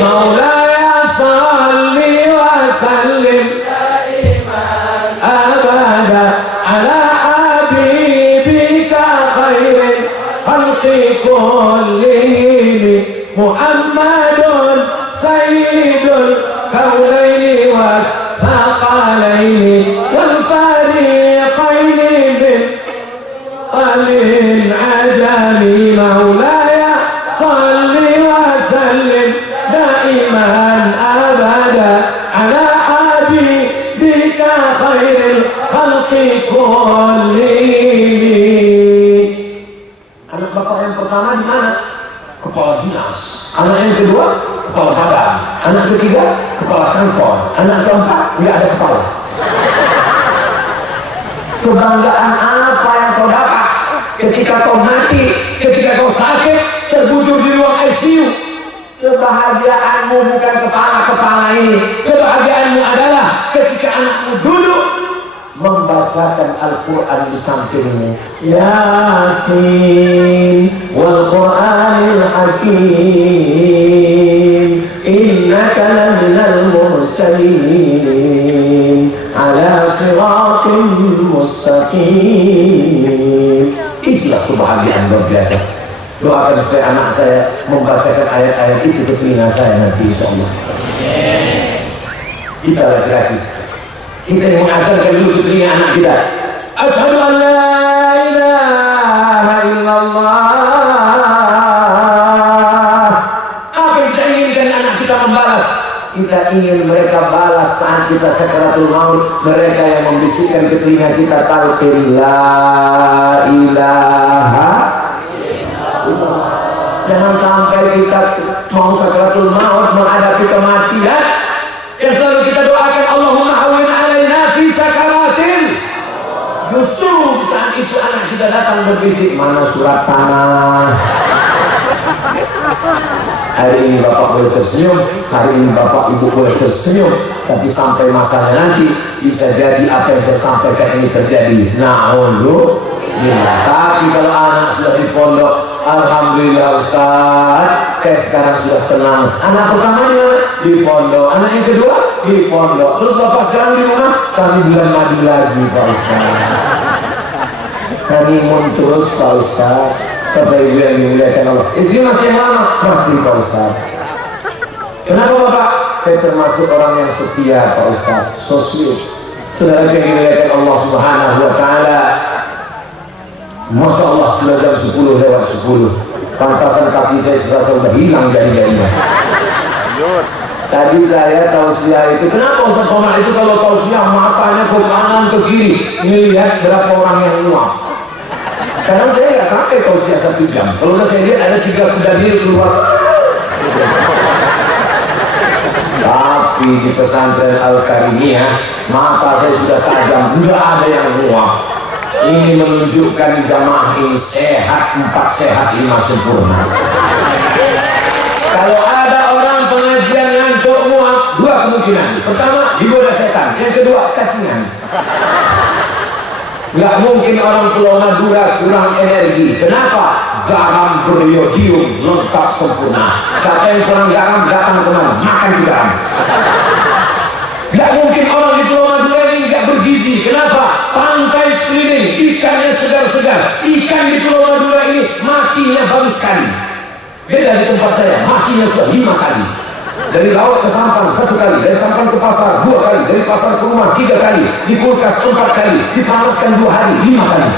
Maulaya salli wa sallim abada ala habibika khairil khalqi kullihim Muhammadun sayyidul kaunaini wa thaqalaini wal fariqaini min qalil ajami. Maulaya salli wa sallim daiman abada ala habibika khairil khalqi kullihim. Anak bapak yang pertama di mana? Kepala dinas. Anak yang kedua kepala badan. Anak ketiga kepala kantor. Anak keempat nggak ada kepala. Kebanggaan apa yang kau dapat ketika kau mati, ketika kau sakit, terbujur di ruang ICU? Kebahagiaanmu bukan kepala-kepala ini. Kebahagiaanmu adalah ketika anakmu duduk membacakan Al-Quran di sampingmu. Yasin wal Qur'anil Hakim innaka laminal mursalin ala siratim mustaqim. Itulah kebahagiaan luar biasa. Doakan supaya anak saya membacakan ayat-ayat itu ke telinga saya nanti, insya Allah. Kita laki-laki, kita yang mengazankan dulu ke telinga anak kita. Asyhadu an la ilaha illallah. Apa yang kita inginkan anak kita membalas? Kita ingin mereka balas saat kita sakaratul maut. Mereka yang membisikkan ke telinga kita talqin la ilaha. Jangan sampai kita mau sakaratul maut menghadapi kematian yang selalu kita doakan, Allahumma hawwin alaina fi sakaratil Justru saat itu anak kita datang berbisik, mana surat tanah. Hari ini bapak boleh tersenyum, hari ini bapak ibu boleh tersenyum, tapi sampai masanya nanti bisa jadi apa yang saya sampaikan ini terjadi. Na'udzubillah. Tapi kalau anak sudah di pondok, alhamdulillah Ustaz, saya sekarang sudah tenang. Anak pertamanya di pondok, anak yang kedua di pondok, terus bapak sekarang di rumah, kami bulan madu lagi Pak Ustaz. Kami terus Pak Ustaz. Bapak ibu yang dimuliakan Allah, istri masih lama? Masih Pak Ustaz. Kenapa Bapak? Saya termasuk orang yang setia Pak Ustaz, so sweet. Saudara yang dimuliakan Allah Subhanahu wa Ta'ala, Masya Allah sudah jam 10 lewat 10. Pantasan kaki saya serasa sudah hilang jari-jarinya. Tadi saya tausiah itu, kenapa Ustaz Somad itu kalau tausiah matanya ke kanan ke kiri, melihat berapa orang yang nguap. Karena saya nggak sampai tausiah 1 jam. Kalau udah saya lihat ada 3 kuda nil keluar. Tapi di pesantren Al-Karimiyah mata saya sudah tajam, nggak ada yang nguap. Ini menunjukkan jamaah ini sehat, 4 sehat 5 sempurna. Kalau ada orang pengajian ngantuk nguap, 2 kemungkinan. Pertama, digoda setan. Yang kedua, cacingan. Nggak mungkin orang Pulau Madura kurang energi. Kenapa? Garam beriodium lengkap sempurna. Siapa yang kurang garam datang kemana? Makan di garam. Nggak mungkin orang di Pulau Madura ini nggak bergizi. Kenapa? Pantai sekeliling, ikannya segar-segar. Ikan di Pulau Madura ini matinya baru sekali. Beda di tempat saya, matinya sudah 5 kali. Dari laut ke Sampang 1 kali, dari Sampang ke pasar 2 kali, dari pasar ke rumah 3 kali, di kulkas 4 kali, dipanaskan 2 hari 5 kali.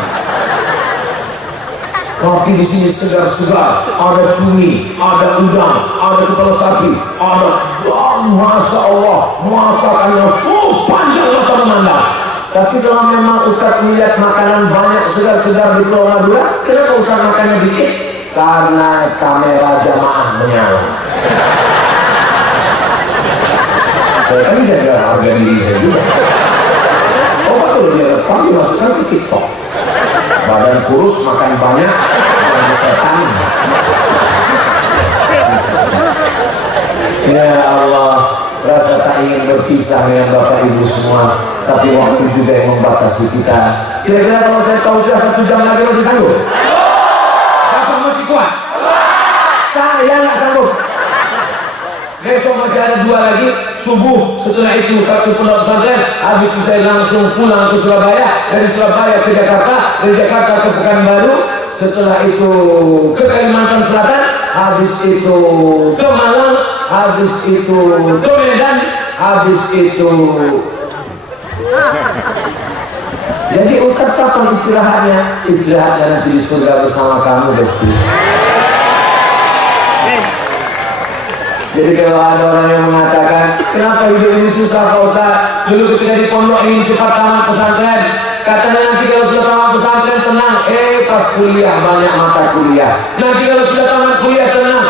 Tapi di sini segar-segar, ada cumi, ada udang, ada kepala sapi, ada, masya Allah, masakannya panjang mata memandang. Tapi kalau memang Ustaz melihat makanan banyak segar-segar di Pulau Madura, kenapa Ustaz makannya dikit? Karena kamera jamaah menyala. Saya kan jaga harga diri saya juga. Coba tuh dia kami masukkan ke TikTok. Badan kurus, makan banyak, makan setan. Ya Allah, rasa tak ingin berpisah dengan Bapak Ibu semua, tapi waktu juga yang membatasi kita. Kira-kira kalau saya tahu sudah 1 jam lagi masih sanggup? Bapak masih kuat? Saya nggak sanggup. Besok masih ada 2 lagi, subuh. Setelah itu 1 pondok pesantren. Habis itu saya langsung pulang ke Surabaya. Dari Surabaya ke Jakarta, dari Jakarta ke Pekanbaru. Setelah itu ke Kalimantan Selatan. Habis itu ke Malang. Habis itu ke Medan. Habis itu. Jadi Ustaz kapan istirahatnya? Istirahatnya nanti di surga bersama kamu, Besti. Jadi kalau ada orang yang mengatakan, kenapa hidup ini susah Pak Ustaz? Dulu ketika di pondok ingin cepat tamat pesantren, katanya nanti kalau sudah tamat pesantren tenang. Pas kuliah banyak mata kuliah. Nanti kalau sudah tamat kuliah tenang.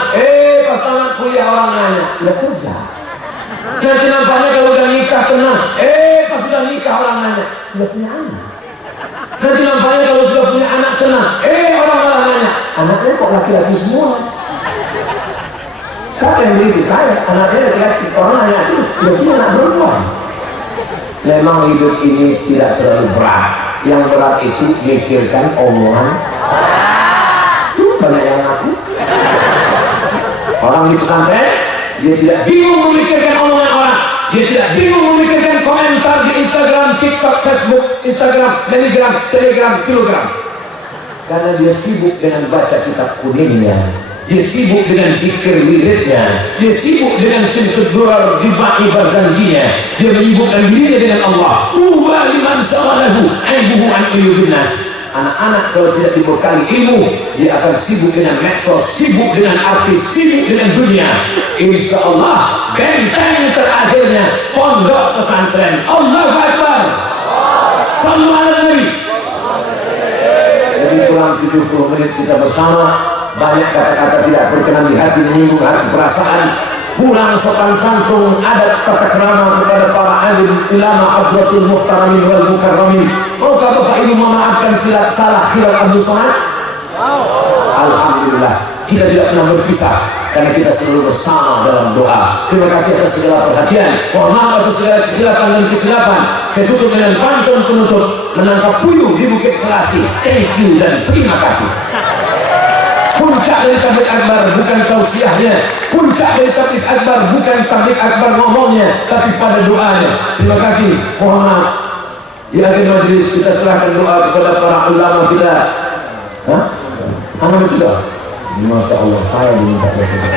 Pas tamat kuliah orang nanya, udah kerja. Nanti nampaknya kalau udah nikah tenang. Pas sudah nikah orang nanya, sudah punya anak. Nanti nampaknya kalau sudah punya anak tenang. Orang nanya, anaknya kok laki-laki semua? Siapa yang begitu? Saya, anak saya laki-laki. Orang nanya terus, dia punya anak perempuan. Memang hidup ini tidak terlalu berat. Yang berat itu mikirkan omongan. Tuh banyak yang ngaku. Orang di pesantren, dia tidak bingung memikirkan omongan orang. Dia tidak bingung memikirkan komentar di Instagram, TikTok, Facebook, Instagram, Telegram, Kilogram. Karena dia sibuk dengan baca kitab kuningnya. Dia sibuk dengan zikir wiridnya. Dia sibuk dengan simtud durar di ba'i barzanjinya. Dia menyibukkan dirinya dengan Allah. Tuwa liman sa'alahu aibuhu an ilubinnas. Anak-anak kalau tidak dibekali ilmu, dia akan sibuk dengan medsos, sibuk dengan artis, sibuk dengan dunia. Insya Allah benteng terakhirnya pondok pesantren. Allahu Akbar. Sallu ala Nabi. Jadi kurang 70 menit kita bersama. Banyak kata-kata tidak berkenan di hati, menyinggung hati, perasaan, kurang sopan santun, adab tata krama kepada para alim ulama hadratul muhtaramin wal mukarramin. Maukah Apakah Bapak Ibu memaafkan silap salah khilaf Abdul Somad? Alhamdulillah, kita tidak pernah berpisah karena kita selalu bersama dalam doa. Terima kasih atas segala perhatian. Mohon maaf atas segala kesilapan dan kesilapan. Saya tutup dengan pantun penutup, menangkap puyuh di Bukit Selasi. Thank you dan terima kasih. Puncak dari tablik akbar bukan tausiahnya, puncak dari tablik akbar bukan tablik akbar ngomongnya, tapi pada doanya. Terima kasih. Mohon maaf. Di akhir majlis kita serahkan doa kepada para ulama kita. Hah? Anak juga. Masya Allah, saya diminta berdoa.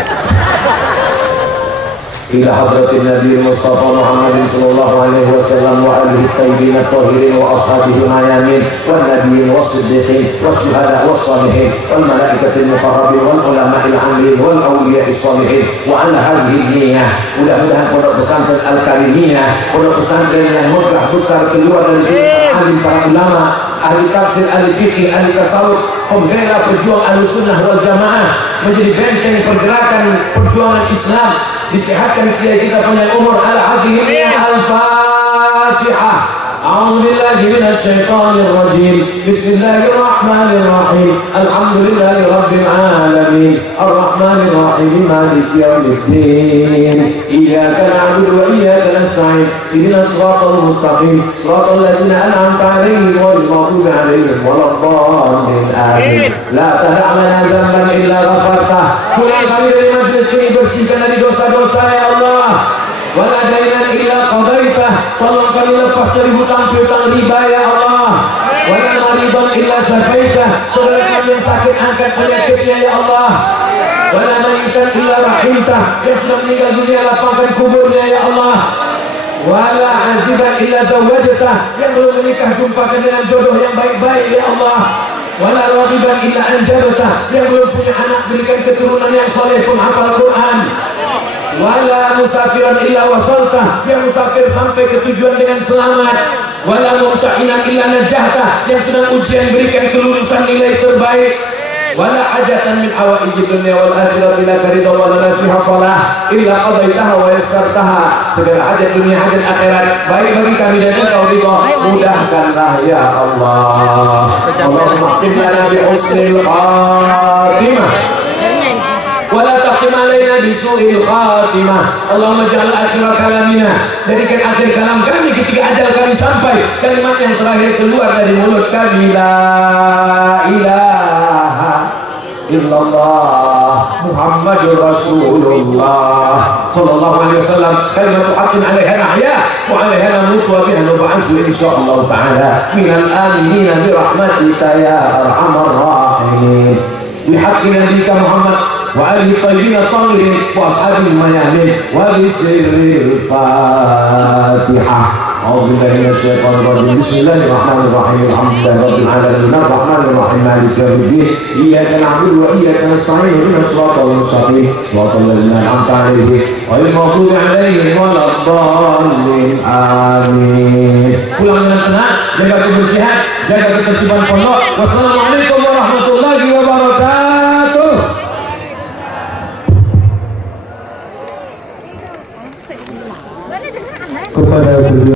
Ila hadratin Nabi Mustafa Muhammad sallallahu alaihi wasallam wa alihi tayyibin at-tahirin wa ashabihi al-mayamin wan nabiyyin was-siddiqin was-syuhada was-salihin wal malaikatil muqarrabin wal ulama'il 'amilin wal awliya'is salihin wa ala hadhihi niyyah. Mudah-mudahan pondok pesantren Al-Karimiyah, pondok pesantren yang megah besar keluar dari sini para alim, para ulama, ahli tafsir, ahli fikih, ahli tasawuf, pembela perjuang Ahlussunnah wal Jamaah, menjadi benteng pergerakan perjuangan Islam, disehatkan kiai kita panjang umur. Al-Azimiyah. Al-Fatihah. A'udzu billahi minasy syaithanir rajim. Bismillahirrahmanirrahim. Alhamdulillahi rabbil alamin. Arrahmanir rahim. Maliki yaumiddin. Iyyaka na'budu wa iyyaka nasta'in. Ihdinas siratal mustaqim. Siratal ladzina an'amta 'alaihim ghairil maghdubi 'alaihim waladdallin. Amin. La tada' lana dzamban illa ghafartah. Pulang kami dari majlis ini, bersihkan dari dosa-dosa ya Allah. Wala dainan illa qadaitah. Tolong kami lepas dari hutang piutang riba ya Allah. Wala maridan illa syafaitah. Saudara kami yang sakit, angkat penyakitnya ya Allah. Wala mayitan illa rahimtah. Yang sudah meninggal dunia, lapangkan kuburnya ya Allah. Wala aziban illa zawajtah. Yang belum menikah, jumpakan dengan jodoh yang baik-baik ya Allah. Wala raghiban illa anjabtah. Yang belum punya anak, berikan keturunan yang soleh penghafal Quran. Wala musafiran illa wasaltah. Yang musafir sampai ke tujuan dengan selamat. Wala mumtahinan illa najahtah. Yang sedang ujian, berikan kelulusan nilai terbaik. Wala hajatan min hawaijid dunya wal akhirati laka ridha wa lana fiha salah illa qadaitaha wa yassartaha. Segala hajat dunia, hajat akhirat, baik bagi kami dan engkau ridha, mudahkanlah ya Allah. Allahumma khtim lana bi husnil khatimah wala taqtim alaina bisu'il khatimah. Allahumma ja'al akhir kalamina, jadikan akhir kalam kami ketika ajal kami sampai, kalimat yang terakhir keluar dari mulut kami, la ilaha illallah Muhammadur Rasulullah sallallahu alaihi wasallam. Kalimatu haqqin 'alaiha nahya wa 'alaiha namut wa biha nub'atsu insyaallah ta'ala minal aminin bi rahmatika ya arhamar rahimin. Bihaqqi nabiyyika Muhammad wa alihi tayyibin at-tahirin wa ashabihi mayamin wa bisirril Fatihah. A'udzu billahi minasy syaithanir rajim. Bismillahirrahmanirrahim. Alhamdulillahi rabbil alamin. Arrahmanir rahim. Maliki yaumiddin. Iyyaka na'budu wa iyyaka nasta'in. Ihdinas siratal mustaqim. Siratal ladzina an'amta 'alaihim ghairil maghdubi 'alaihim waladdallin. Amin. Pulang dengan tenang, jaga kebersihan, jaga ketertiban pondok. Wassalamualaikum warahmatullahi wabarakatuh. Kepada beliau